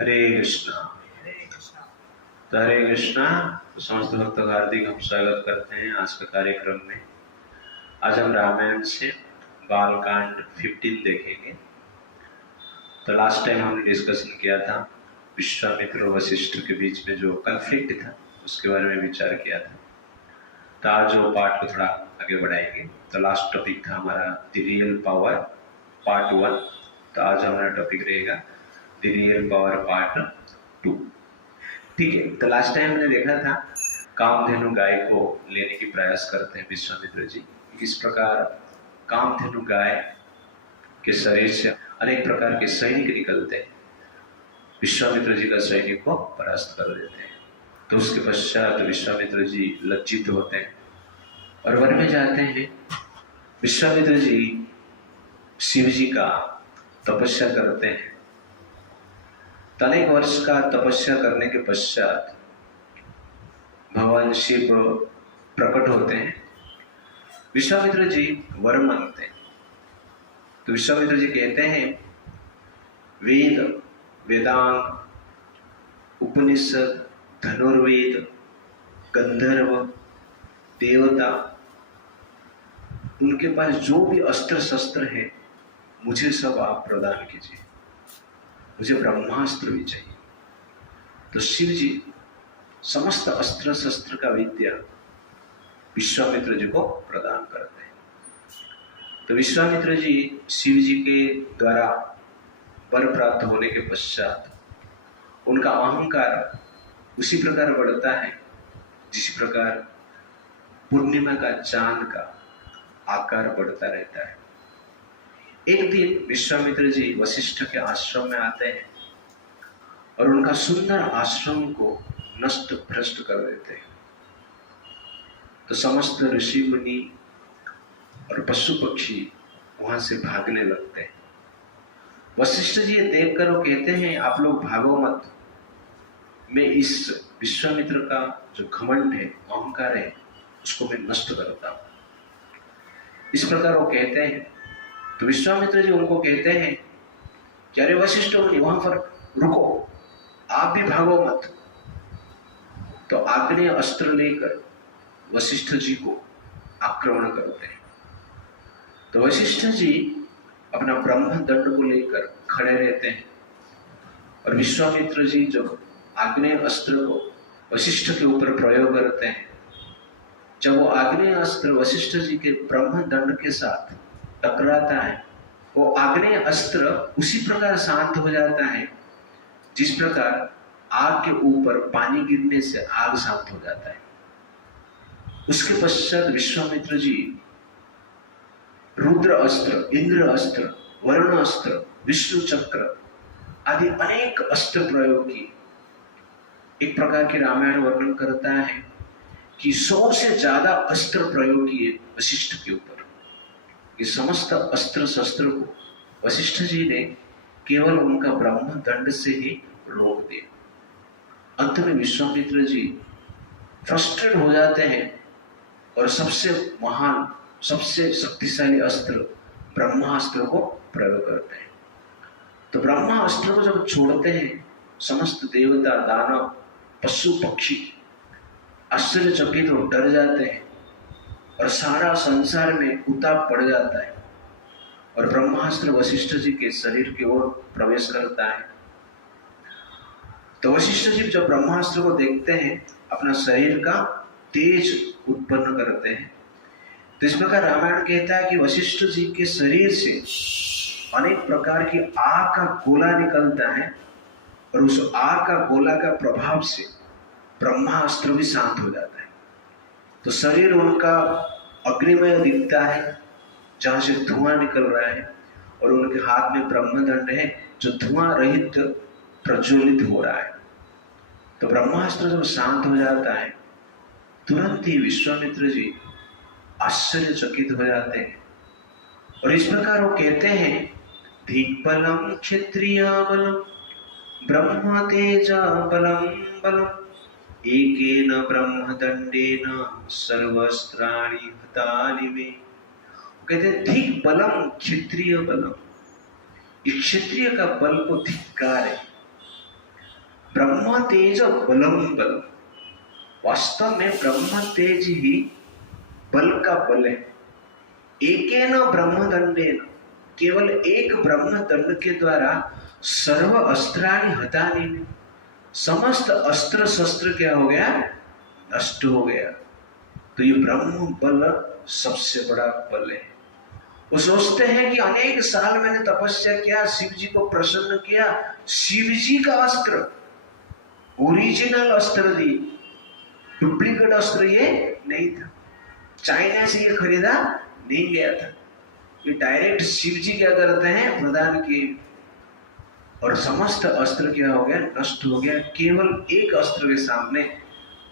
हरे कृष्णा। तो हरे कृष्णा। तो समस्त भक्तों का हार्दिक हम स्वागत करते हैं आज के कार्यक्रम में। आज हम रामायण से बालकांड 15 देखेंगे। तो लास्ट टाइम हमने डिस्कशन किया था विश्वामित्र और वशिष्ठ के बीच में जो कन्फ्लिक्ट था उसके बारे में विचार किया था। तो आज वो पार्ट को थोड़ा आगे बढ़ाएंगे। तो लास्ट टॉपिक था हमारा द रियल पावर पार्ट 1। तो आज हमारा टॉपिक रहेगा द रियल पावर पार्ट 2। ठीक है। तो लास्ट टाइम हमने देखा था कामधेनु गाय को लेने की प्रयास करते हैं विश्वामित्र जी। इस प्रकार कामधेनु गाय के शरीर से अनेक प्रकार के सैनिक निकलते हैं, विश्वामित्र जी का सैनिक को परास्त कर देते हैं। तो उसके पश्चात विश्वामित्र जी लज्जित होते हैं और वन में जाते हैं। विश्वामित्र जी शिव जी का तपस्या करते हैं। अनेक वर्ष का तपस्या करने के पश्चात भगवान शिव प्रकट होते हैं। विश्वामित्र जी वर मांगते हैं। तो विश्वामित्र जी कहते हैं वेद, वेदांग, उपनिषद, धनुर्वेद, गंधर्व, देवता, उनके पास जो भी अस्त्र शस्त्र है मुझे सब आप प्रदान कीजिए, मुझे ब्रह्मास्त्र भी चाहिए। तो शिव जी समस्त अस्त्र शस्त्र का विद्या विश्वामित्र जी को प्रदान करते हैं। तो विश्वामित्र जी शिव जी के द्वारा वर प्राप्त होने के पश्चात उनका अहंकार उसी प्रकार बढ़ता है जिस प्रकार पूर्णिमा का चांद का आकार बढ़ता रहता है। एक दिन विश्वामित्र जी वशिष्ठ के आश्रम में आते हैं और उनका सुंदर आश्रम को नष्ट भ्रष्ट कर देते हैं। तो समस्त ऋषि मुनि और पशु पक्षी वहां से भागने लगते हैं। वशिष्ठ जी देखकर वो कहते हैं आप लोग भागो मत, मैं इस विश्वामित्र का जो घमंड है, अहंकार है, उसको मैं नष्ट करता हूं। इस प्रकार वो कहते हैं। तो विश्वामित्र जी उनको कहते हैं कि अरे वशिष्ठ मुनि वहां पर रुको, आप भी भागो मत। तो आग्नेय अस्त्र लेकर वशिष्ठ जी को आक्रमण करते हैं। तो वशिष्ठ जी अपना ब्रह्म दंड को लेकर खड़े रहते हैं और विश्वामित्र जी जो आग्नेय अस्त्र को वशिष्ठ के ऊपर प्रयोग करते हैं, जब वो आग्नेय अस्त्र वशिष्ठ जी के ब्रह्म दंड के साथ टकराता है, वो आग्नेय अस्त्र उसी प्रकार शांत हो जाता है जिस प्रकार आग के ऊपर पानी गिरने से आग शांत हो जाता है। उसके पश्चात विश्वामित्र जी रुद्र अस्त्र, इंद्र अस्त्र, वरुण अस्त्र, विष्णु चक्र आदि अनेक अस्त्र प्रयोग की। एक प्रकार की रामायण वर्णन करता है कि 100 से ज्यादा अस्त्र प्रयोग किए वशिष्ठ के ऊपर। ये समस्त अस्त्र शस्त्र को वशिष्ठ जी ने केवल उनका ब्रह्म दंड से ही रोक दिया। अंत में विश्वामित्र जी फ्रस्ट्रेट हो जाते हैं और सबसे महान, सबसे शक्तिशाली अस्त्र ब्रह्मास्त्र को प्रयोग करते हैं। तो ब्रह्मास्त्र को जब छोड़ते हैं, समस्त देवता, दानव, पशु पक्षी आश्चर्यचकित हो डर जाते हैं और सारा संसार में उताप पड़ जाता है और ब्रह्मास्त्र वशिष्ठ जी के शरीर की ओर प्रवेश करता है। तो वशिष्ठ जी जब ब्रह्मास्त्र को देखते हैं, अपना शरीर का तेज उत्पन्न करते हैं। तो इस प्रकार रामायण कहता है कि वशिष्ठ जी के शरीर से अनेक प्रकार की आग का गोला निकलता है और उस आग का गोला का प्रभाव से ब्रह्मास्त्र भी शांत हो जाता है। तो शरीर उनका अग्निमय दिखता है जहां से धुआं निकल रहा है और उनके हाथ में ब्रह्मदंड है जो धुआं रहित प्रज्वलित हो रहा है। तो ब्रह्मास्त्र जब शांत हो जाता है, तुरंत ही विश्वामित्र जी आश्चर्यचकित हो जाते हैं और इस प्रकार वो कहते हैं दिग्बलम क्षत्रिय बलम ब्रह्म तेजा बलम बलम एकेन ब्रह्मदंडेन सर्वस्त्राणि हतानि मे। कहते हैं क्षत्रिय बलम, क्षत्रिय का बल को धिक्कार है। ब्रह्म तेज बलम बल, वास्तव में ब्रह्म तेज ही बल का बल है। एकेन ब्रह्म दंडेन, केवल एक ब्रह्म दंड के द्वारा सर्व अस्त्राणि हतानि, समस्त अस्त्र शस्त्र क्या हो गया, नष्ट हो गया। तो ये ब्रह्म बल सबसे बड़ा बल है। वो सोचते हैं कि अनेक साल मैंने तपस्या किया, शिव जी को प्रसन्न किया, शिव जी का अस्त्र, ओरिजिनल अस्त्र दी, डुप्लीकेट अस्त्र ये नहीं था, चाइना से ये खरीदा नहीं गया था, ये डायरेक्ट शिव जी क्या करते हैं, प्रदान किए, और समस्त अस्त्र क्या हो गया, नष्ट हो गया। केवल एक अस्त्र के सामने,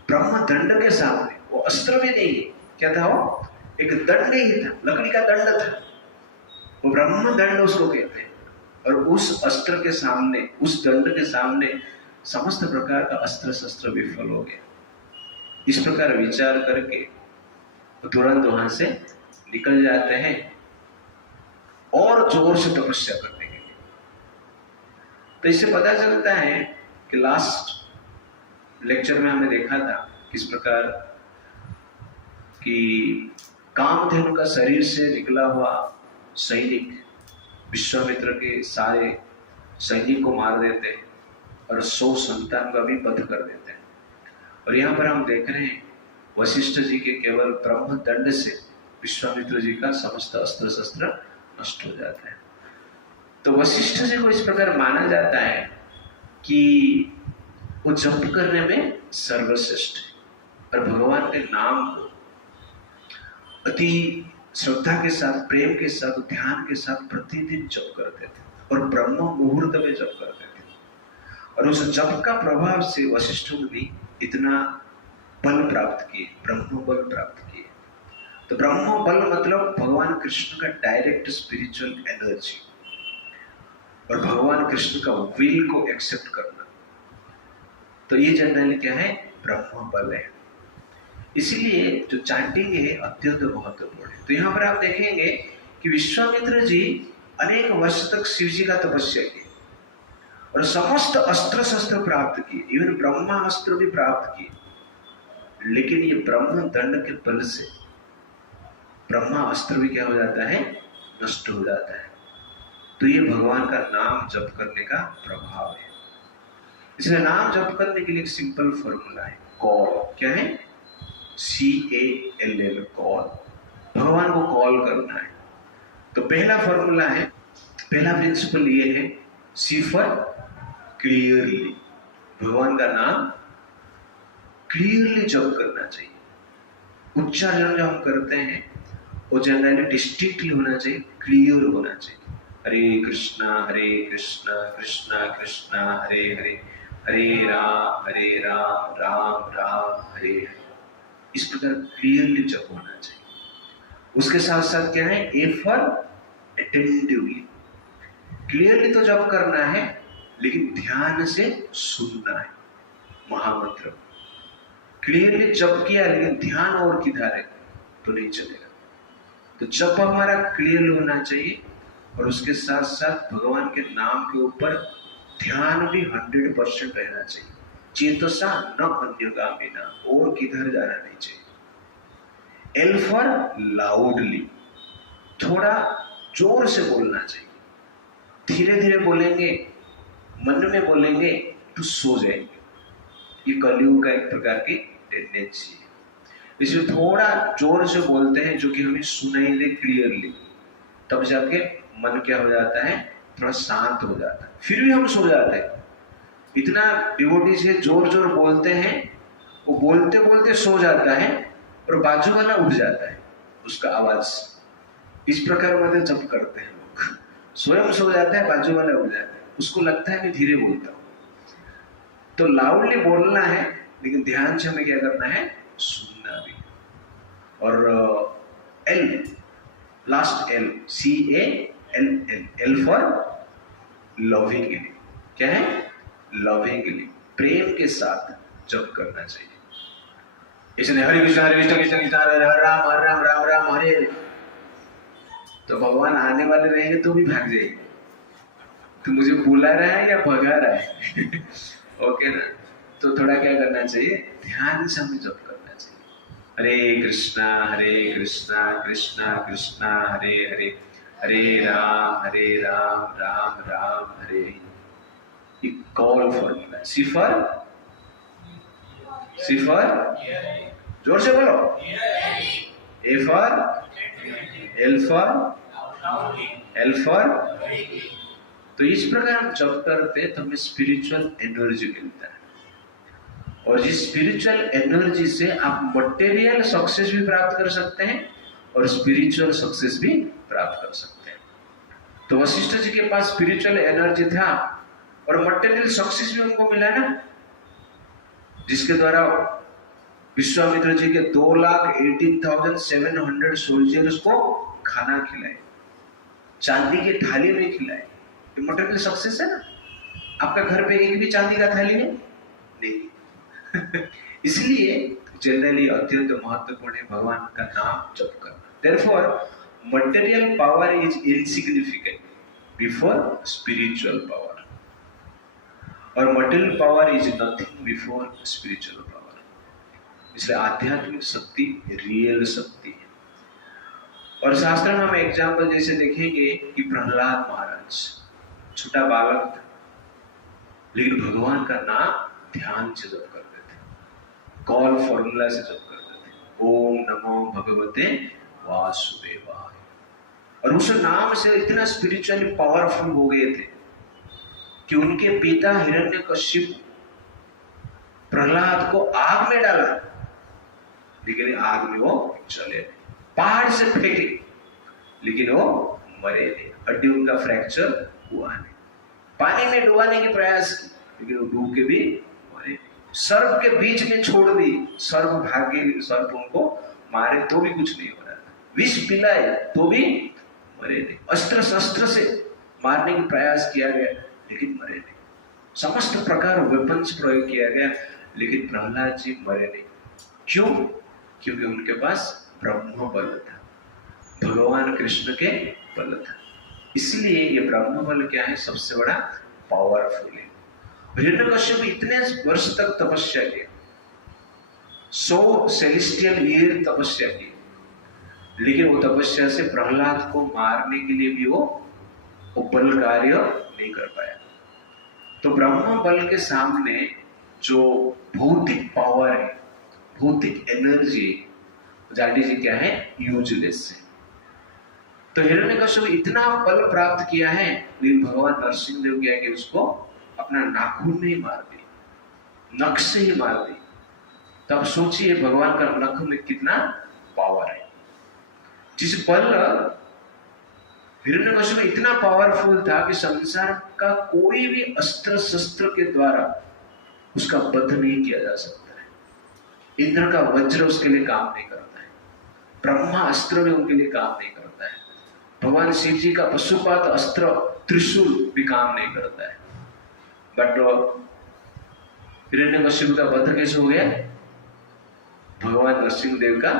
ब्रह्म दंड के सामने, वो अस्त्र भी नहीं, क्या था वो, एक दंड ही था, लकड़ी का दंड था, वो ब्रह्म दंड उसको कहते हैं। और उस अस्त्र के सामने, उस दंड के सामने समस्त प्रकार का अस्त्र शस्त्र विफल हो गया। इस प्रकार विचार करके तुरंत वहां से निकल जाते हैं और जोर से तपस्या करने के लिए। तो इससे पता चलता है कि लास्ट लेक्चर में हमने देखा था किस प्रकार कि कामधेनु का शरीर से निकला हुआ सैनिक विश्वामित्र के सारे सैनिक को मार देते हैं और 100 संतान का भी वध कर देते हैं। और यहाँ पर हम देख रहे हैं वशिष्ठ जी के केवल ब्रह्म दंड से विश्वामित्र जी का समस्त अस्त्र शस्त्र नष्ट हो जाता है। तो वशिष्ठ जी को इस प्रकार माना जाता है कि वो जप करने में सर्वश्रेष्ठ है और भगवान के नाम को अति श्रद्धा के साथ, प्रेम के साथ, ध्यान के साथ प्रतिदिन जप करते थे और ब्रह्म मुहूर्त में जप करते थे। और उस जप का प्रभाव से वशिष्ठ ने इतना बल प्राप्त किए, ब्रह्म बल प्राप्त किए। तो ब्रह्म बल मतलब भगवान कृष्ण का डायरेक्ट स्पिरिचुअल एनर्जी और भगवान कृष्ण का विल को एक्सेप्ट करना। तो ये जनरली क्या है, ब्रह्म बल है। इसीलिए जो चैंटिंग है अत्यंत महत्वपूर्ण है। तो यहाँ पर आप देखेंगे कि विश्वामित्र जी अनेक वर्ष तक शिव जी का तपस्या की और समस्त अस्त्र शस्त्र प्राप्त किए, इवन ब्रह्मास्त्र भी प्राप्त किए, लेकिन ये ब्रह्म दंड के बल से ब्रह्मास्त्र भी क्या हो जाता है, नष्ट हो जाता है। तो ये भगवान का नाम जप करने का प्रभाव है। इसलिए नाम जप करने के लिए एक सिंपल फॉर्मूला है, कॉल। क्या है, CALL, कॉल, भगवान को कॉल करना है। तो पहला फॉर्मूला है, पहला प्रिंसिपल ये है, C फॉर क्लियरली, भगवान का नाम क्लियरली जप करना चाहिए। उच्चारण जो हम करते हैं वो जनरली डिस्टिंक्टली होना चाहिए, क्लियर होना चाहिए। हरे कृष्णा कृष्णा कृष्णा हरे हरे, हरे राम राम राम हरे हरे, इस प्रकार क्लियरली जप होना चाहिए। उसके साथ साथ क्या है, ए फॉर अटेंटिवली, क्लियरली तो जप करना है लेकिन ध्यान से सुनना है। महामंत्र क्लियरली जप किया लेकिन ध्यान और किधर है तो नहीं चलेगा। तो जप हमारा क्लियर होना चाहिए और उसके साथ साथ भगवान के नाम के ऊपर ध्यान भी 100% रहना चाहिए। चेतसा न अन्यगामिना, और किधर जाना नहीं चाहिए। एल फॉर लाउडली, थोड़ा जोर से बोलना चाहिए, धीरे धीरे बोलेंगे, मन में बोलेंगे तो सो जाएंगे। ये कलयुग का एक प्रकार की टेंडेंसी है। इसलिए थोड़ा जोर से बोलते हैं जो कि हमें सुनाई दे क्लियरली, तब जाके मन क्या हो जाता है, थोड़ा शांत हो जाता है। फिर भी हम सो जाते हैं, इतना डिवोटी से जोर जोर बोलते हैं, वो बोलते बोलते सो जाता है और बाजू वाला उठ जाता है उसका आवाज। इस प्रकार मतलब जब करते हैं लोग, स्वयं सो जाता है, बाजू वाला उठ जाता है, उसको लगता है मैं धीरे बोलता हूँ। तो लाउडली बोलना है लेकिन ध्यान से हमें क्या करना है, सुनना भी। और L, last L, CALL, L for lovingly. क्या है, लविंगली, प्रेम के साथ जप करना चाहिए। इसलिए हरे कृष्ण कृष्ण कृष्ण हरे राम राम राम राम हरे, तो भगवान आने वाले रहेंगे तो भी भाग जाएंगे, तो मुझे बुला रहा है या भगा रहा है ओके ना? तो थोड़ा क्या करना चाहिए, ध्यान से हमें जप करना चाहिए। हरे कृष्णा कृष्णा कृष्णा हरे हरे, हरे राम राम राम हरे। एक कॉल फॉर्मूला, सिफर जोर से बोलो, ए फॉर एल फॉर। तो इस प्रकार हम जब करते हैं तो हमें स्पिरिचुअल एनर्जी मिलता है, और जिस स्पिरिचुअल एनर्जी से आप मटेरियल सक्सेस भी प्राप्त कर सकते हैं और स्पिरिचुअल सक्सेस भी प्राप्त कर सकते हैं। तो वशिष्ठ जी के पास स्पिरिचुअल एनर्जी था और मटेरियल सक्सेस भी उनको मिला ना, जिसके द्वारा विश्वामित्र जी के 2,18,700 सोल्जर्स को खाना खिलाए, चांदी की थाली में खिलाए। ये मटेरियल सक्सेस है ना। आपका घर पे एक भी चांदी का थाली है नहीं। इसलिए जनरली अत्यंत महत्वपूर्ण है भगवान का नाम जप करना। Therefore, material power is insignificant before spiritual power, और material power is nothing before spiritual power। इसलिए आध्यात्मिक शक्ति रियल शक्ति है। और शास्त्र में हम एग्जाम्पल जैसे देखेंगे कि प्रहलाद महाराज छोटा बालक था, लेकिन भगवान का नाम ध्यान से जप करते थे, कॉल फॉर्मूला से जप करते थे, ओम नमो भगवते वासुदेवाय। और उस नाम से इतना स्पिरिचुअली पावरफुल हो गए थे कि उनके पिता हिरण्यकश्यप प्रहलाद को आग में डाला, लेकिन आग में वो चले, पहाड़ से फेंके लेकिन वो मरे नहीं, हड्डी उनका फ्रैक्चर हुआ नहीं। पानी में डुबाने के प्रयास की, लेकिन वो डूब के भी मरे। सर्प के बीच में छोड़ दी, सर्प भागे, सर्प उनको मारे तो भी कुछ नहीं हो रहा था, विष पिलाए तो भी मरे नहीं, अस्त्र शस्त्र से मारने का प्रयास किया गया लेकिन मरे नहीं, समस्त प्रकार वेपन्स प्रयोग किया गया लेकिन प्रहलाद जी मरे नहीं। क्यों? क्योंकि उनके पास ब्रह्म बल था, भगवान कृष्ण के बल था। इसलिए ये ब्रह्म बल क्या है, सबसे बड़ा पावरफुल है। हिरण्यकश्यप इतने वर्ष तक तपस्या की, 100 सेलेस्टियल ईयर तपस्या की, लेकिन वो तपस्या से प्रहलाद को मारने के लिए भी वो बल कार्य नहीं कर पाया। तो ब्रह्म बल के सामने जो भौतिक पावर है, भौतिक एनर्जी, जाटी जी क्या है, यूजलेस है। तो हिरण्यकश्यप इतना बल प्राप्त किया है, लेकिन भगवान नरसिंहदेव क्या कि उसको अपना नाखून में ही मार दी, नख से ही मार दी। तब सोचिए भगवान का नख में कितना पावर है। जिस बल हिरण्यकश्यप इतना पावरफुल था कि संसार का कोई भी अस्त्र शस्त्र के द्वारा उसका वध नहीं किया जा सकता है। इंद्र का वज्र उसके लिए काम नहीं करता है, ब्रह्मास्त्र भी उनके लिए काम नहीं करता है, भगवान शिव जी का पशुपात अस्त्र त्रिशूल भी काम नहीं करता है। बट हिरण्यकश्यप का वध कैसे हो गया? भगवान नरसिंहदेव का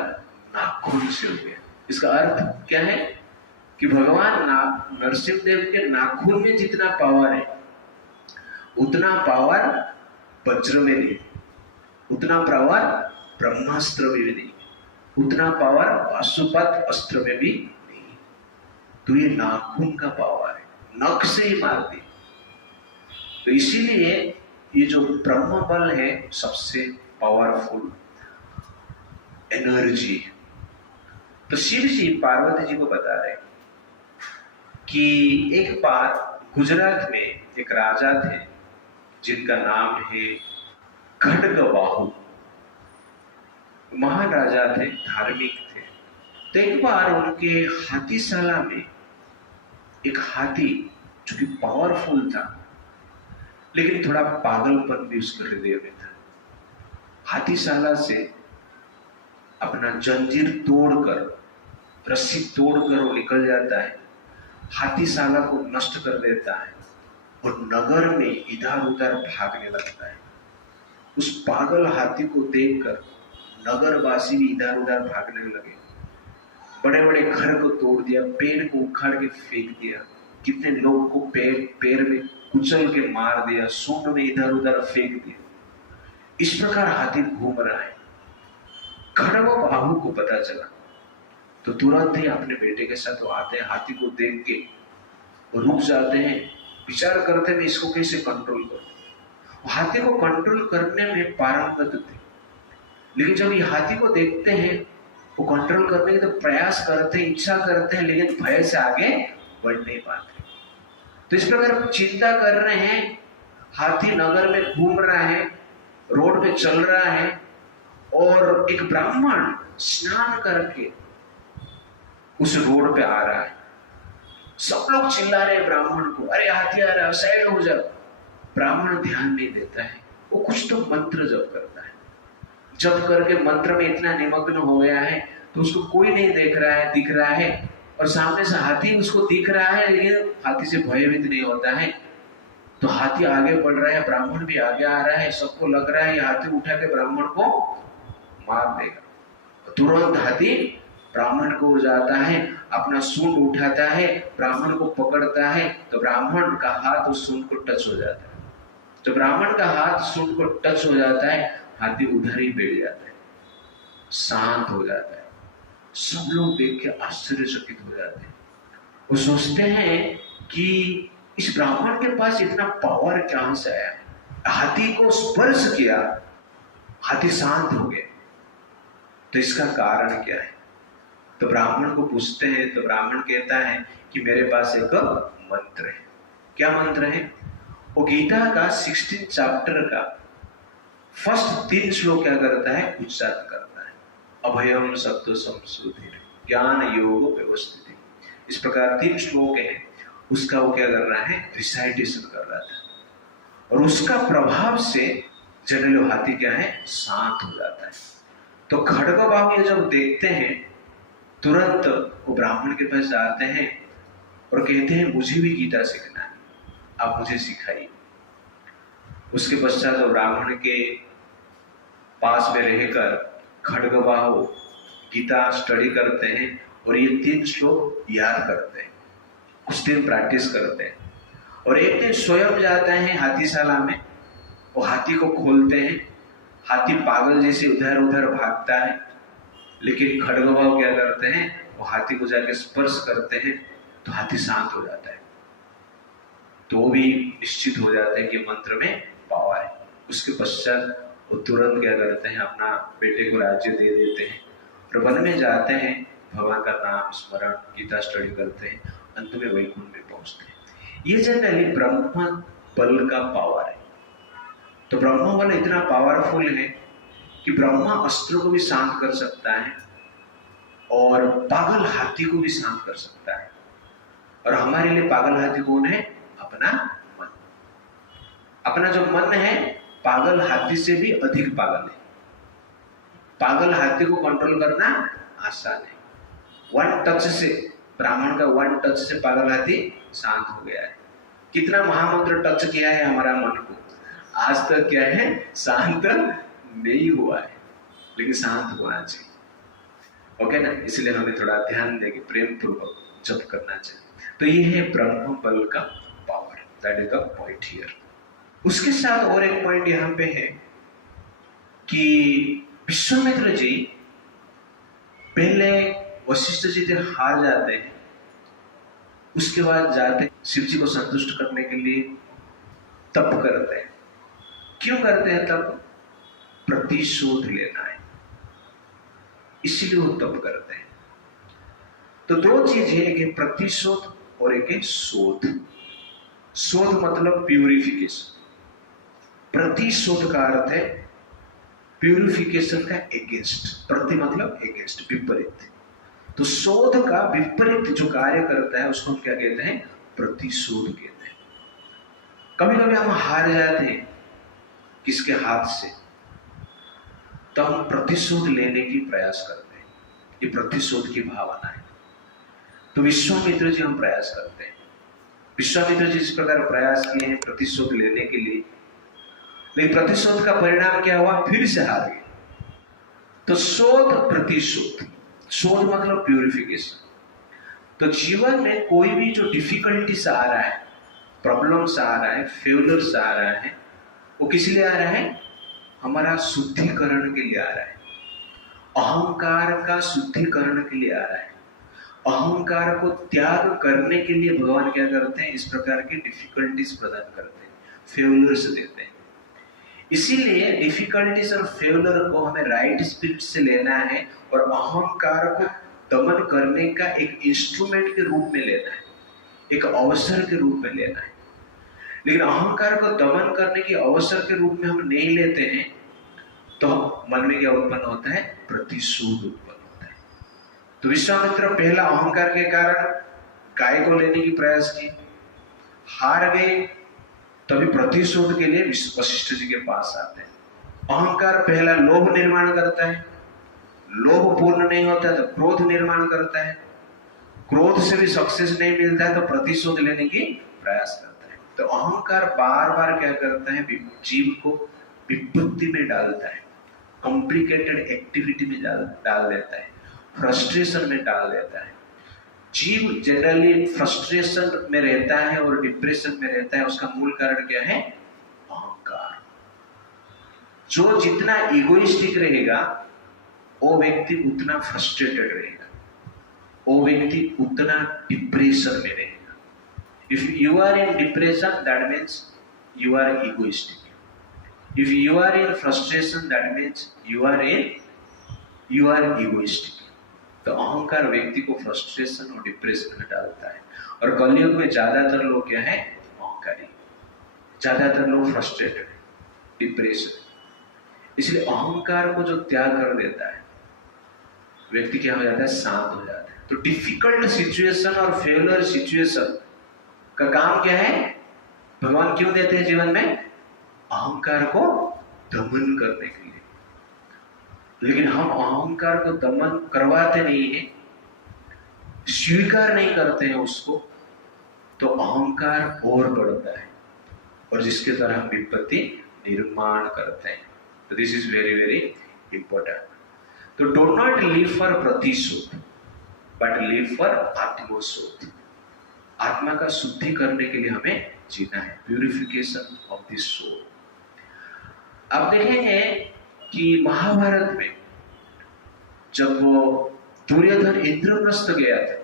नाखून से हो गया। इसका अर्थ क्या है कि भगवान नरसिंहदेव के नाखून में जितना पावर है, उतना पावर वज्र में नहीं, उतना पावर ब्रह्मास्त्र में भी नहीं, उतना पावर पाशुपत अस्त्र में भी नहीं। तो ये नाखून का पावर है, नख से ही मार दी। तो इसीलिए ये जो ब्रह्म बल है सबसे पावरफुल एनर्जी। तो शिव जी पार्वती जी को बता रहे कि एक बार गुजरात में एक राजा थे जिनका नाम है खड्गबाहु। महान राजा थे, धार्मिक थे। तो एक बार उनके हाथीशाला में एक हाथी जो कि पावरफुल था, लेकिन थोड़ा पागलपन भी उसके हृदय में था, हाथीशाला से अपना जंजीर तोड़कर, रस्सी तोड़कर वो निकल जाता है, हाथीशाला को नष्ट कर देता है और नगर में इधर उधर भागने लगता है। उस पागल हाथी को देखकर नगरवासी भी इधर उधर भागने लगे, बड़े बड़े घर को तोड़ दिया, पेड़ को उखाड़ के फेंक दिया, कितने लोग को पैर में कुचल के मार दिया, सूंड में इधर उधर फेंक दिया। इस प्रकार हाथी घूम रहा है। खड़गवाह को पता चला तो तुरंत ही अपने बेटे के साथ वो आते हैं, हाथी को देख के वो रुक जाते हैं, विचार करते हैं इसको कैसे कंट्रोल करूं। हाथी को कंट्रोल करने में पारंगत थे, लेकिन जब ये हाथी को देखते हैं वो कंट्रोल करने के तो प्रयास करते हैं, इच्छा करते हैं, लेकिन भय से आगे बढ़ नहीं पाते। तो इस प्रकार चिंता कर रहे हैं, हाथी नगर में घूम रहा है, रोड पे चल रहा है, और एक ब्राह्मण स्नान करके उस रोड पे आ रहा है। सब लोग चिल्ला रहे हैं ब्राह्मण को, अरे हाथी आ रहा है, साइड हो जाओ। ब्राह्मण ध्यान नहीं देता है, वो कुछ तो मंत्र जप करता है। जप करके मंत्र में इतना निमग्न हो गया है तो उसको कोई नहीं देख रहा है, दिख रहा है, और सामने से हाथी उसको दिख रहा है, लेकिन हाथी से भयभीत नहीं होता है। तो हाथी आगे बढ़ रहा है, ब्राह्मण भी आगे आ रहा है, सबको लग रहा है हाथी उठा के ब्राह्मण को मार देगा। तुरंत हाथी ब्राह्मण को जाता है, अपना सूंड उठाता है, ब्राह्मण को पकड़ता है, तो ब्राह्मण का हाथ उस सूंड को टच हो जाता है। तो ब्राह्मण का हाथ सूंड को टच हो जाता है, हाथी उधर ही बैठ जाता है, शांत हो जाता है। सब लोग देख के आश्चर्यचकित हो जाते हैं। वो सोचते हैं कि इस ब्राह्मण के पास इतना पावर कहां से आया। हाथी को स्पर्श किया, हाथी शांत हो गया, तो इसका कारण क्या है। तो ब्राह्मण को पूछते हैं, तो ब्राह्मण कहता है कि मेरे पास एक मंत्र है। क्या मंत्र है? वो गीता का 16 चैप्टर का फर्स्ट 3 श्लोक क्या करता है, उच्चारण करता है। अभयम सत्व संस्कृति ज्ञान योग व्यवस्थिति, इस प्रकार 3 श्लोक है, उसका वो क्या कर रहा है, रिसाइटेशन कर रहा था। और उसका प्रभाव से जनरल हाथी क्या है, शांत हो जाता है। तो खड़गवाह जब देखते हैं, तुरंत वो ब्राह्मण के पास जाते हैं और कहते हैं मुझे भी गीता सीखना है, आप मुझे सिखाइए। उसके पश्चात तो ब्राह्मण के पास में रहकर खड़गवाह गीता स्टडी करते हैं और ये 3 श्लोक याद करते हैं, कुछ दिन प्रैक्टिस करते हैं। और एक दिन स्वयं जाते हैं हाथीशाला में, वो हाथी को खोलते हैं। हाथी पागल जैसे इधर उधर भागता है, लेकिन खड़गवाह क्या करते हैं, वो हाथी को जाके स्पर्श करते हैं, तो हाथी शांत हो जाता है। तो वो भी निश्चित हो जाते हैं कि मंत्र में पावर है। उसके पश्चात वो तुरंत क्या करते हैं, अपना बेटे को राज्य दे देते हैं और वन में जाते हैं, भगवान का नाम स्मरण, गीता स्टडी करते हैं, अंत में वैकुंठ में पहुंचते हैं। ये जनरली ब्रह्म बल का पावर है। तो ब्रह्म बल इतना पावरफुल है कि ब्रह्मा अस्त्र को भी शांत कर सकता है और पागल हाथी को भी शांत कर सकता है। और हमारे लिए पागल हाथी कौन है, अपना मन। अपना जो मन है पागल हाथी से भी अधिक पागल है। पागल हाथी को कंट्रोल करना आसान है। 1 टच से, ब्राह्मण का 1 टच से पागल हाथी शांत हो गया है। कितना महामंत्र टच किया है हमारा मन को, आज तक क्या है, शांत नहीं हुआ है, लेकिन शांत होना चाहिए। ओके ना, इसलिए हमें थोड़ा ध्यान देके प्रेम पूर्वक जप करना चाहिए। तो ये है ब्रह्म बल का power, that is the point here. उसके साथ और एक पॉइंट यहाँ पे है कि विश्वामित्र जी पहले वशिष्ठ जी से हार जाते हैं, उसके बाद जाते शिव जी को संतुष्ट करने के लिए तप करते हैं। क्यों करते हैं तप? प्रतिशोध लेना है, इसीलिए वो तप करते हैं। तो 2 चीज है, एक है प्रतिशोध और एक है शोध। शोध मतलब प्यूरिफिकेशन, प्रतिशोध का अर्थ है प्यूरिफिकेशन का एगेंस्ट। प्रति मतलब एगेंस्ट, विपरीत। तो शोध का विपरीत जो कार्य करता है उसको हम क्या कहते हैं, प्रतिशोध कहते हैं। कभी कभी हम हार जाते हैं किसके हाथ से, तो हम प्रतिशोध लेने की प्रयास करते हैं, ये प्रतिशोध की भावना है। तो विश्वामित्र जी हम प्रयास करते हैं। विश्वामित्र जी इस प्रकार प्रयास किए हैं प्रतिशोध लेने के लिए, लेकिन प्रतिशोध का परिणाम क्या हुआ, फिर से हार गए। तो शोध प्रतिशोध, शोध मतलब प्यूरिफिकेशन। तो जीवन में कोई भी जो डिफिकल्टीज आ रहा है, प्रॉब्लम्स आ रहा है, फेलियर्स आ रहा है, वो किस लिए आ रहा है? हमारा शुद्धिकरण के लिए आ रहा है, अहंकार का शुद्धिकरण के लिए आ रहा है। अहंकार को त्याग करने के लिए भगवान क्या करते हैं? इस प्रकार की डिफिकल्टीज प्रदान करते हैं, फेलियर्स देते हैं। इसीलिए डिफिकल्टीज और फेलियर को हमें राइट स्पिरिट से लेना है और अहंकार को दमन करने का एक इंस्ट्रूमेंट के रूप में लेना है, एक अवसर के रूप में लेना है। लेकिन अहंकार को दमन करने के अवसर के रूप में हम नहीं लेते हैं तो मन में क्या उत्पन्न होता है? प्रतिशोध उत्पन्न होता है। तो विश्वामित्र पहला अहंकार के कारण गाय को लेने की प्रयास की, हार गए, तभी प्रतिशोध के लिए वशिष्ठ जी के पास आते हैं। अहंकार पहला लोभ निर्माण करता है, लोभ पूर्ण नहीं होता तो क्रोध निर्माण करता है, क्रोध से भी सक्सेस नहीं मिलता है तो प्रतिशोध लेने की प्रयास करता है। तो अहंकार बार बार क्या करता है? जीव को विपत्ति में डालता है, कॉम्प्लिकेटेड एक्टिविटी में डाल देता है, फ्रस्ट्रेशन में डाल देता है। जीव जनरली फ्रस्ट्रेशन में रहता है और डिप्रेशन में रहता है, उसका मूल कारण क्या है? अहंकार। जो जितना इगोइस्टिक रहेगा वो व्यक्ति उतना फ्रस्ट्रेटेड रहेगा, वो व्यक्ति उतना डिप्रेशन में रहेगा। If you are in depression that means you are egoistic, if you are in frustration that means you are egoistic। तो अहंकार व्यक्ति को फ्रस्ट्रेशन और डिप्रेशन में डालता है। और कलयुग में ज्यादातर लोग क्या है? अहंकारी, ज्यादातर लोग फ्रस्ट्रेटेड, डिप्रेशन। इसलिए अहंकार को जो त्याग कर देता है व्यक्ति क्या हो जाता है? शांत हो जाता है। तो डिफिकल्ट सिचुएशन और फेलियर सिचुएशन का काम क्या है? भगवान क्यों देते हैं जीवन में? अहंकार को दमन करने के लिए। लेकिन हम अहंकार को दमन करवाते नहीं है, स्वीकार नहीं करते हैं उसको, तो अहंकार और बढ़ता है और जिसके द्वारा हम विपत्ति निर्माण करते हैं। तो this is very very important. तो डो नॉट लिव फॉर प्रतिशोध बट लिव फॉर आत्मशोध। आत्मा का शुद्धि करने के लिए हमें जीना है, प्यूरिफिकेशन ऑफ दिस सोल। आप देखेंगे कि महाभारत में जब वो दुर्योधन इंद्रप्रस्थ गया था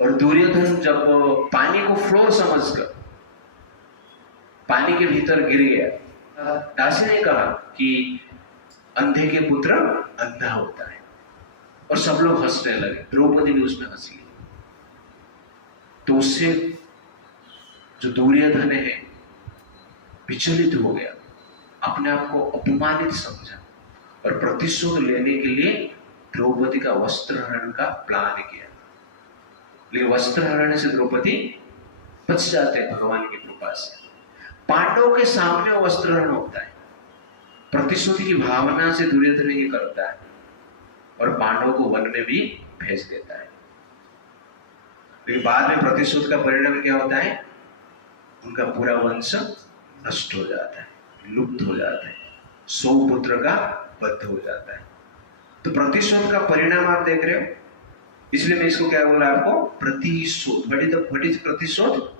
और दुर्योधन जब पानी को फ्लो समझकर पानी के भीतर गिर गया, दासी ने कहा कि अंधे के पुत्र अंधा होता है और सब लोग हंसने लगे, द्रौपदी भी उसमें हंस ली। तो उससे जो दुर्योधन है विचलित हो गया, अपने आप को अपमानित समझा और प्रतिशोध लेने के लिए द्रौपदी का वस्त्र हरण का प्लान किया। लेकिन वस्त्र हरण से द्रौपदी बच जाते हैं भगवान की कृपा से। पांडवों के सामने वस्त्र हरण होता है, प्रतिशोध की भावना से दुर्योधन ये करता है और पांडवों को वन में भी भेज देता है। लेकिन बाद में प्रतिशोध का परिणाम क्या होता है? उनका पूरा वंश नष्ट हो जाता है, लुप्त हो जाता है, 100 पुत्र का वध हो जाता है। तो प्रतिशोध का परिणाम आप देख रहे हो, इसलिए मैं इसको क्या बोल रहा आपको? प्रतिशोध। व्हाट इज प्रतिशोध?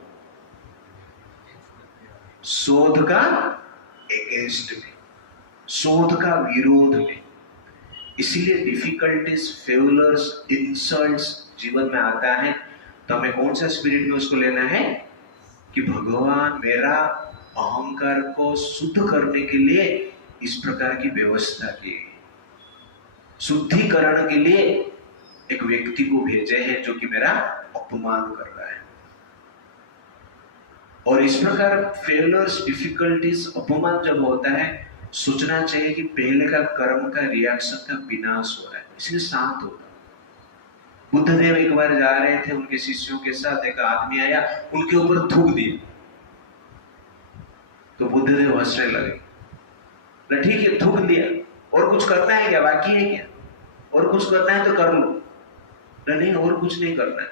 शोध का अगेंस्ट में, शोध का विरोध में। इसीलिए डिफिकल्टीज, फेलियर्स, इंसल्ट्स जीवन में आता है तो हमें कौन सा स्पिरिट में उसको लेना है कि भगवान मेरा अहंकार को शुद्ध करने के लिए इस प्रकार की व्यवस्था की, शुद्धिकरण के लिए एक व्यक्ति को भेजे हैं जो कि मेरा अपमान कर रहा है। और इस प्रकार फेलियर्स, डिफिकल्टीज, अपमान जब होता है सोचना चाहिए कि पहले का कर्म का रिएक्शन का विनाश हो रहा है, इसलिए शांत होता। बुद्धदेव एक बार जा रहे थे उनके शिष्यों के साथ, एक आदमी आया उनके ऊपर थूक दिया तो बुद्धदेव हंसने लगे। ठीक है, थूक दिया, और कुछ करना है क्या? बाकी है क्या? और कुछ करना है तो कर लो। नहीं, और कुछ नहीं करना है,